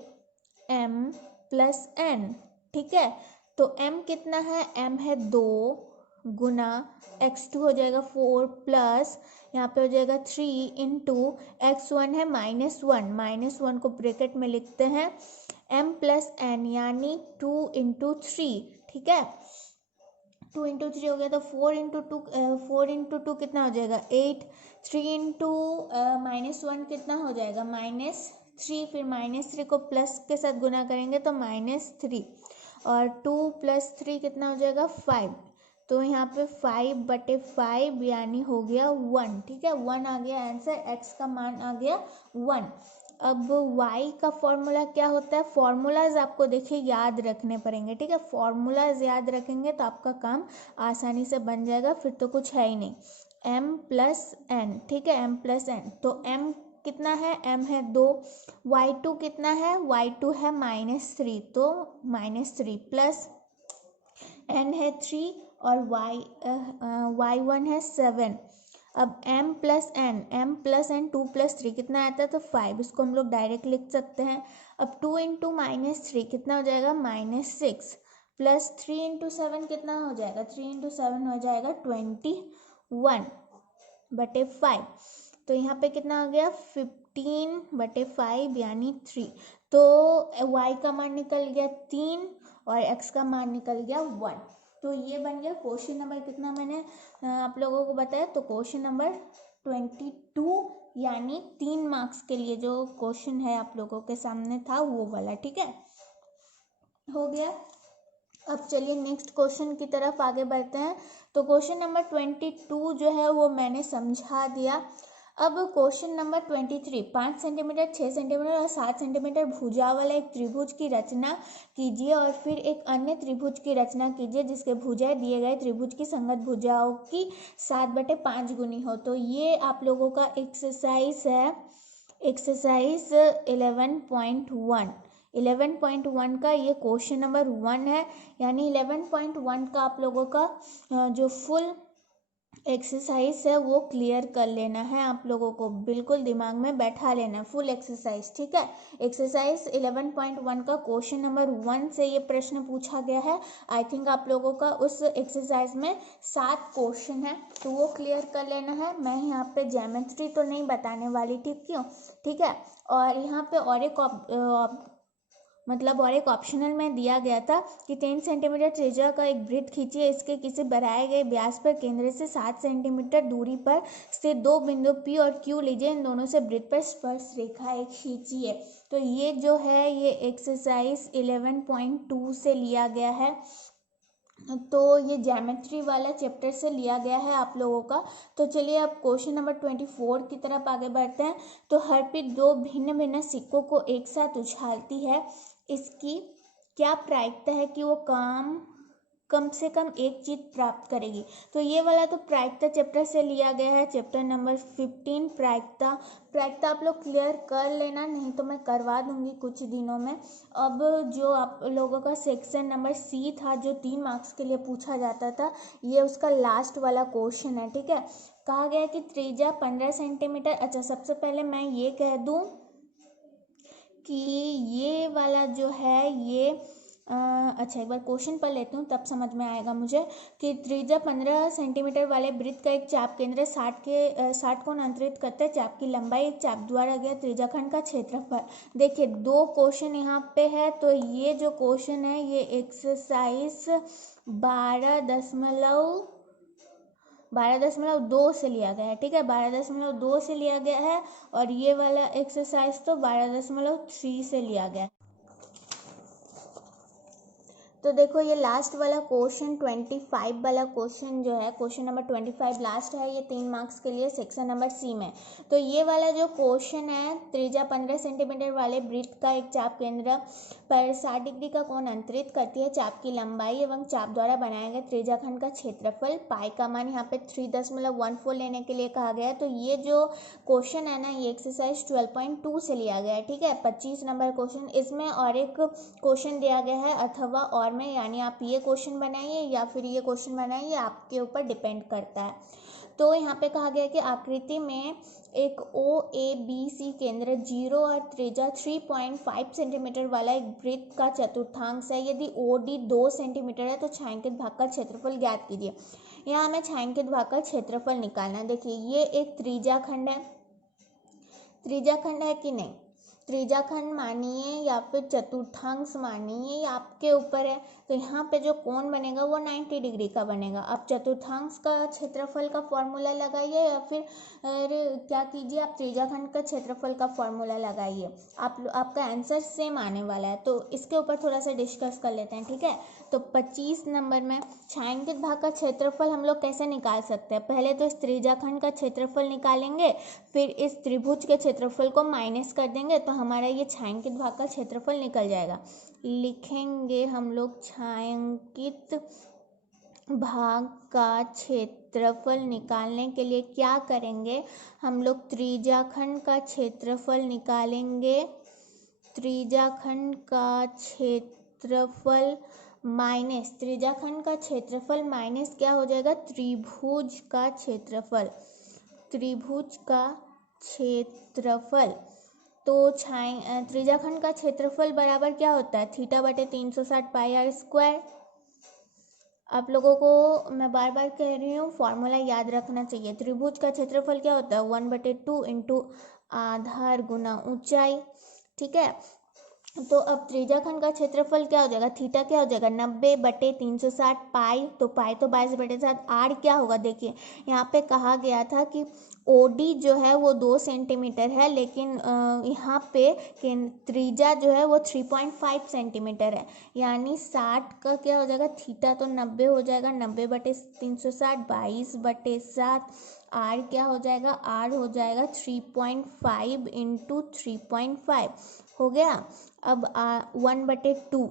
m प्लस n। ठीक है, तो m कितना है, m है 2 गुना x2 हो जाएगा 4 प्लस यहाँ पे हो जाएगा 3 इंटू x1 है -1 को ब्रैकेट में लिखते हैं m प्लस n, यानी 2 इंटू 3। ठीक है, 2 इंटू 3 हो गया, तो 4 इंटू टू कितना हो जाएगा 8, 3 इंटू -1 कितना हो जाएगा -3, फिर -3 को प्लस के साथ गुना करेंगे तो -3, और 2 प्लस 3 कितना हो जाएगा 5, तो यहाँ पे 5/5 यानी हो गया 1। ठीक है, 1 आ गया आंसर, x का मान आ गया 1। अब y का फॉर्मूला क्या होता है, फॉर्मूलाज आपको देखिए याद रखने पड़ेंगे। ठीक है, फॉर्मूलाज याद रखेंगे तो आपका काम आसानी से बन जाएगा, फिर तो कुछ है ही नहीं। m प्लस n, ठीक है, m प्लस n, तो m कितना है, m है 2, y2 कितना है, y2 है -3, तो -3 प्लस n है 3 और y1 है 7। अब m प्लस n 2 प्लस 3 कितना आता है, तो 5, इसको हम लोग डायरेक्ट लिख सकते हैं। अब 2 इंटू -3 कितना हो जाएगा -6, प्लस 3 इंटू 7 कितना हो जाएगा, 3 इंटू 7 हो जाएगा 21/5, तो यहाँ पे कितना हो गया 15/5 यानी 3। तो y का मान निकल गया 3 और x का मान निकल गया 1। तो ये बन गया क्वेश्चन नंबर कितना मैंने आप लोगों को बताया, तो क्वेश्चन नंबर 22, यानी 3 मार्क्स के लिए जो क्वेश्चन है आप लोगों के सामने था वो वाला। ठीक है, हो गया। अब चलिए नेक्स्ट क्वेश्चन की तरफ आगे बढ़ते हैं। तो क्वेश्चन नंबर 22 जो है वो मैंने समझा दिया। अब क्वेश्चन नंबर 23, 5 सेंटीमीटर, 6 सेंटीमीटर और 7 सेंटीमीटर भुजा वाला एक त्रिभुज की रचना कीजिए और फिर एक अन्य त्रिभुज की रचना कीजिए जिसके भुजाएं दिए गए त्रिभुज की संगत भुजाओं की 7/5 गुनी हो। तो ये आप लोगों का एक्सरसाइज है, एक्सरसाइज 11.1 का ये क्वेश्चन नंबर 1 है, यानी 11.1 का आप लोगों का जो फुल एक्सरसाइज है वो क्लियर कर लेना है, आप लोगों को बिल्कुल दिमाग में बैठा लेना फुल एक्सरसाइज। ठीक है, एक्सरसाइज 11.1 का क्वेश्चन नंबर 1 से ये प्रश्न पूछा गया है। आई थिंक आप लोगों का उस एक्सरसाइज में 7 क्वेश्चन है, तो वो क्लियर कर लेना है। मैं यहाँ पे ज्योमेट्री तो नहीं बताने वाली थी, क्यों, ठीक है। और यहाँ पे और एक ऑप्शनल में दिया गया था कि 10 सेंटीमीटर त्रिज्या का एक वृत्त खींचिए, इसके किसी बनाए गए व्यास पर केंद्र से 7 सेंटीमीटर दूरी पर स्थित 2 बिंदु P और Q लीजिए, इन दोनों से वृत्त पर स्पर्श रेखा एक खींचिए। तो ये जो है ये एक्सरसाइज 11.2 से लिया गया है, तो ये ज्योमेट्री वाला चैप्टर से लिया गया है आप लोगों का। तो चलिए अब क्वेश्चन नंबर 24 की तरफ आगे बढ़ते हैं। तो हरप्रीत 2 भिन्न भिन्न सिक्कों को एक साथ उछालती है, इसकी क्या प्रायिकता है कि वो कम से कम एक जीत प्राप्त करेगी। तो ये वाला तो प्रायिकता चैप्टर से लिया गया है, चैप्टर नंबर 15 प्रायिकता आप लोग क्लियर कर लेना, नहीं तो मैं करवा दूंगी कुछ दिनों में। अब जो आप लोगों का सेक्शन नंबर सी था जो 3 मार्क्स के लिए पूछा जाता था, ये उसका लास्ट वाला क्वेश्चन है। ठीक है, कहा गया कि त्रिज्या 15 सेंटीमीटर। अच्छा, सबसे पहले मैं ये कह दूं कि ये वाला जो है ये अच्छा एक बार क्वेश्चन पढ़ लेती हूँ तब समझ में आएगा मुझे कि त्रिज्या 15 सेंटीमीटर वाले वृत्त का एक चाप केंद्र 60 कोण अंतरित करता है। चाप की लंबाई एक चाप द्वारा गया त्रिज्याखंड का क्षेत्रफल। देखिए 2 क्वेश्चन यहाँ पे है, तो ये जो क्वेश्चन है ये एक्सरसाइज 12.2 से लिया गया है। ठीक है, 12.2 से लिया गया है, और ये वाला एक्सरसाइज तो 12.3 से लिया गया है। तो देखो ये लास्ट वाला क्वेश्चन 25 वाला क्वेश्चन जो है, क्वेश्चन नंबर 25 लास्ट है, ये 3 मार्क्स के लिए सेक्शन नंबर सी में। तो ये वाला जो क्वेश्चन है, त्रिज्या 15 सेंटीमीटर वाले वृत्त का एक चाप केंद्र पर 60 डिग्री का कोण अंतरित करती है। चाप की लंबाई एवं चाप द्वारा बनाया गया त्रिज्याखंड का क्षेत्रफल, पाई का मान यहाँ पे 3.14 लेने के लिए कहा गया है। तो ये जो क्वेश्चन है ना, ये एक्सरसाइज 12.2 से लिया गया है, ठीक है। 25 नंबर क्वेश्चन, इसमें और एक क्वेश्चन दिया गया है अथवा और में, यानी आप ये क्वेश्चन बनाइए या फिर ये क्वेश्चन बनाइए, आपके ऊपर डिपेंड करता है। तो यहाँ पे कहा गया कि आकृति में एक OABC केंद्र 0 और त्रिज्या 3.5 सेंटीमीटर वाला एक वृत्त का चतुर्थांश है। यदि OD 2 सेंटीमीटर है तो छायांकित भाग का क्षेत्रफल ज्ञात कीजिए। यहाँ हमें छायांकित भाग का क्षेत्रफल निकालना है। देखिए ये एक त्रिज्याखंड है, त्रिज्याखंड है कि नहीं, त्रिज्याखंड मानिए या फिर चतुर्थांश मानिए, ये आपके ऊपर है। तो यहाँ पे जो कोण बनेगा वो 90 डिग्री का बनेगा। आप चतुर्थांश का क्षेत्रफल का फॉर्मूला लगाइए या फिर क्या कीजिए, आप त्रिज्याखंड का क्षेत्रफल का फॉर्मूला लगाइए। आपका आंसर सेम आने वाला है। तो इसके ऊपर थोड़ा सा डिस्कस कर लेते हैं, ठीक है। तो 25 नंबर में छायांकित भाग का क्षेत्रफल हम लोग कैसे निकाल सकते हैं। पहले तो इस त्रिज्याखंड का क्षेत्रफल निकालेंगे, फिर इस त्रिभुज के क्षेत्रफल को माइनस कर देंगे, तो हमारा ये छायांकित भाग का क्षेत्रफल निकल जाएगा। लिखेंगे हम लोग छायांकित भाग का क्षेत्रफल निकालने के लिए क्या करेंगे, हम लोग त्रिज्याखंड का क्षेत्रफल निकालेंगे। त्रिज्याखंड का क्षेत्रफल माइनस, त्रिज्याखंड का क्षेत्रफल माइनस क्या हो जाएगा, त्रिभुज का क्षेत्रफल, त्रिभुज का क्षेत्रफल। तो त्रिज्याखंड का क्षेत्रफल बराबर क्या होता है, θ/360 πr²। आप लोगों को मैं बार बार कह रही हूँ, फॉर्मूला याद रखना चाहिए। त्रिभुज का क्षेत्रफल क्या होता है, 1/2 इंटू आधार गुना ऊंचाई, ठीक है। तो अब त्रिज्याखंड का क्षेत्रफल क्या हो जाएगा, थीटा क्या हो जाएगा 90/360 पाई, तो पाई तो 22/7। आर क्या होगा, देखिए यहाँ पे कहा गया था कि OD जो है वो 2 सेंटीमीटर है, लेकिन यहाँ पे त्रिज्या जो है वो 3.5 सेंटीमीटर है, यानी 60 का क्या हो जाएगा, थीटा तो 90 हो जाएगा, 90/360 22/7। आर क्या हो जाएगा, आर हो जाएगा 3.5 इंटू 3.5 हो गया। अब 1/2।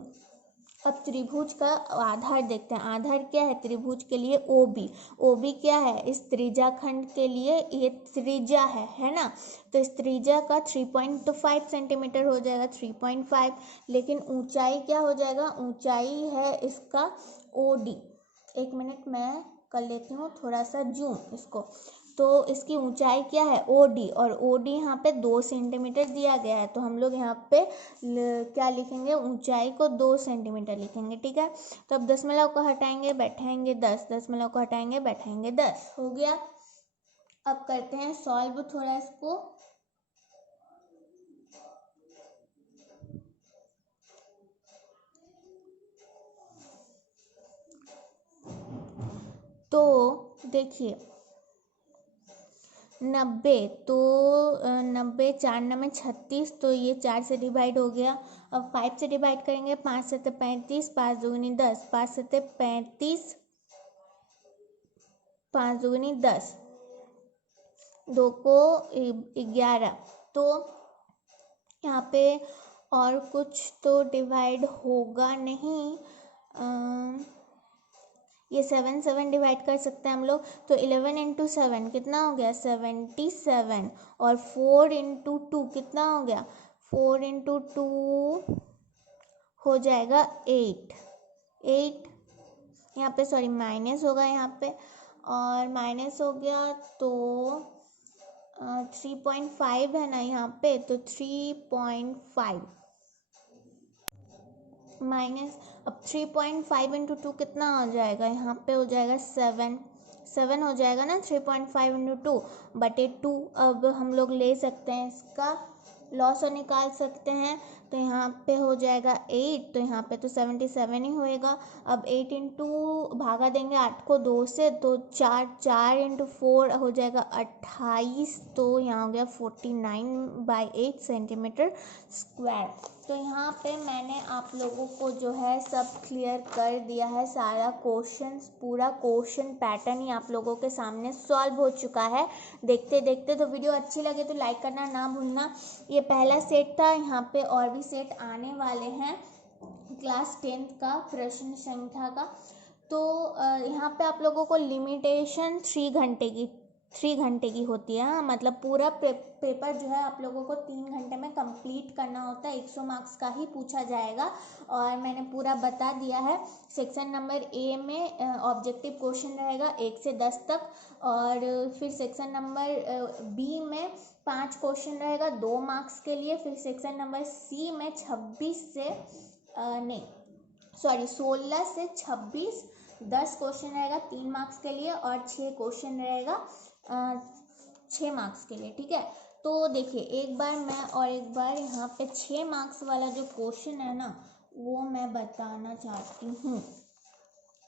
अब त्रिभुज का आधार देखते हैं, आधार क्या है त्रिभुज के लिए, OB क्या है, इस त्रिज्याखंड के लिए ये त्रिज्या है ना। तो इस त्रिज्या का 3.5 सेंटीमीटर हो जाएगा, 3.5। लेकिन ऊंचाई क्या हो जाएगा, ऊंचाई है इसका OD। एक मिनट मैं कर लेती हूँ थोड़ा सा जूम इसको। तो इसकी ऊंचाई क्या है OD, और OD यहाँ पे 2 सेंटीमीटर दिया गया है, तो हम लोग यहाँ पे क्या लिखेंगे, ऊंचाई को 2 सेंटीमीटर लिखेंगे, ठीक है। तो अब दशमलव को हटाएंगे बैठाएंगे 10, दशमलव को हटाएंगे बैठाएंगे 10, हो गया। अब करते हैं सॉल्व थोड़ा इसको। तो देखिए 90, तो 90 4 9 36, तो ये 4 से डिवाइड हो गया। अब 5 से डिवाइड करेंगे, 5 7 35, 5 दूनी 10, 5 7 35, 5 दूनी 10, 2 को 11। तो यहाँ पे और कुछ तो डिवाइड होगा नहीं, ये 7 7 डिवाइड कर सकते हैं हम लोग। तो 11 इंटू 7 कितना हो गया 77, और 4 इंटू 2 कितना हो गया, 4 इंटू 2 हो जाएगा 8। यहाँ पे सॉरी माइनस होगा यहाँ पे, और माइनस हो गया तो 3.5 है ना यहाँ पे, तो 3.5 माइनस, अब 3.5 इंटू 2 कितना हो जाएगा, यहाँ पे हो जाएगा 7 हो जाएगा ना, 3.5 इंटू 2/2। अब हम लोग ले सकते हैं इसका लॉस और निकाल सकते हैं। तो यहाँ पे हो जाएगा 8, तो यहाँ पे तो 77 ही होएगा। अब 8 इंटू भागा देंगे 8 को 2 से, तो 4 इंटू 4 हो जाएगा 28, तो यहाँ हो गया 49/8 सेंटीमीटर स्क्वायर। तो यहाँ पे मैंने आप लोगों को जो है सब क्लियर कर दिया है, सारा क्वेश्चंस, पूरा क्वेश्चन पैटर्न ही आप लोगों के सामने सॉल्व हो चुका है देखते देखते। तो वीडियो अच्छी लगे तो लाइक करना ना भूलना। ये पहला सेट था, यहाँ पे और भी सेट आने वाले हैं क्लास 10th का प्रश्न संख्या का। तो यहाँ पे आप लोगों को लिमिटेशन 3 घंटे की होती है। हाँ, मतलब पूरा पेपर जो है आप लोगों को 3 घंटे में कंप्लीट करना होता है। 100 मार्क्स का ही पूछा जाएगा और मैंने पूरा बता दिया है। सेक्शन नंबर ए में ऑब्जेक्टिव क्वेश्चन रहेगा 1 से 10 तक, और फिर सेक्शन नंबर बी में 5 क्वेश्चन रहेगा 2 मार्क्स के लिए। फिर सेक्शन नंबर सी में 16 से 26 10 क्वेश्चन रहेगा 3 मार्क्स के लिए, और 6 क्वेश्चन रहेगा 6 मार्क्स के लिए। ठीक है, तो देखिए एक बार यहाँ पे 6 मार्क्स वाला जो क्वेश्चन है ना, वो मैं बताना चाहती हूँ।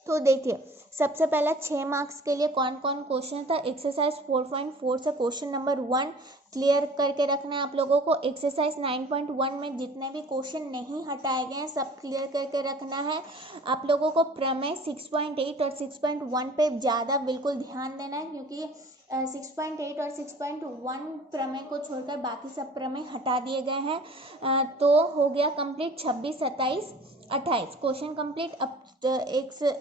तो देखिए सबसे पहला 6 मार्क्स के लिए कौन कौन क्वेश्चन था। एक्सरसाइज 4.4 से क्वेश्चन नंबर 1 क्लियर करके रखना है आप लोगों को। एक्सरसाइज 9.1 में जितने भी क्वेश्चन नहीं हटाए गए हैं सब क्लियर करके रखना है आप लोगों को। प्रमेय 6.8 और 6.1 पे ज़्यादा बिल्कुल ध्यान देना है, क्योंकि 6.8 और 6.1 प्रमेय को छोड़कर बाकी सब प्रमेय हटा दिए गए हैं। तो हो गया कंप्लीट 26, 27, 28 क्वेश्चन कंप्लीट। अब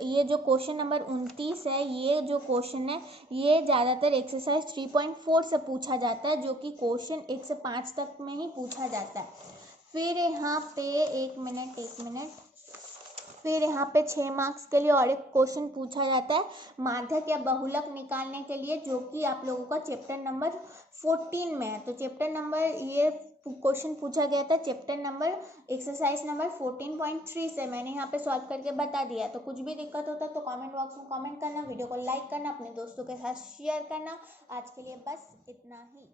ये जो क्वेश्चन नंबर 29 है, ये जो क्वेश्चन है ये ज़्यादातर एक्सरसाइज 3.4 से पूछा जाता है, जो कि क्वेश्चन 1 से 5 तक में ही पूछा जाता है। फिर यहाँ पे एक मिनट फिर यहाँ पे 6 मार्क्स के लिए और एक क्वेश्चन पूछा जाता है माध्यक या बहुलक निकालने के लिए, जो कि आप लोगों का चैप्टर नंबर 14 में है। तो चैप्टर नंबर ये क्वेश्चन पूछा गया था चैप्टर नंबर एक्सरसाइज नंबर 14.3 से। मैंने यहाँ पे सॉल्व करके बता दिया। तो कुछ भी दिक्कत होता है तो कमेंट बॉक्स में कमेंट करना, वीडियो को लाइक करना, अपने दोस्तों के साथ शेयर करना। आज के लिए बस इतना ही।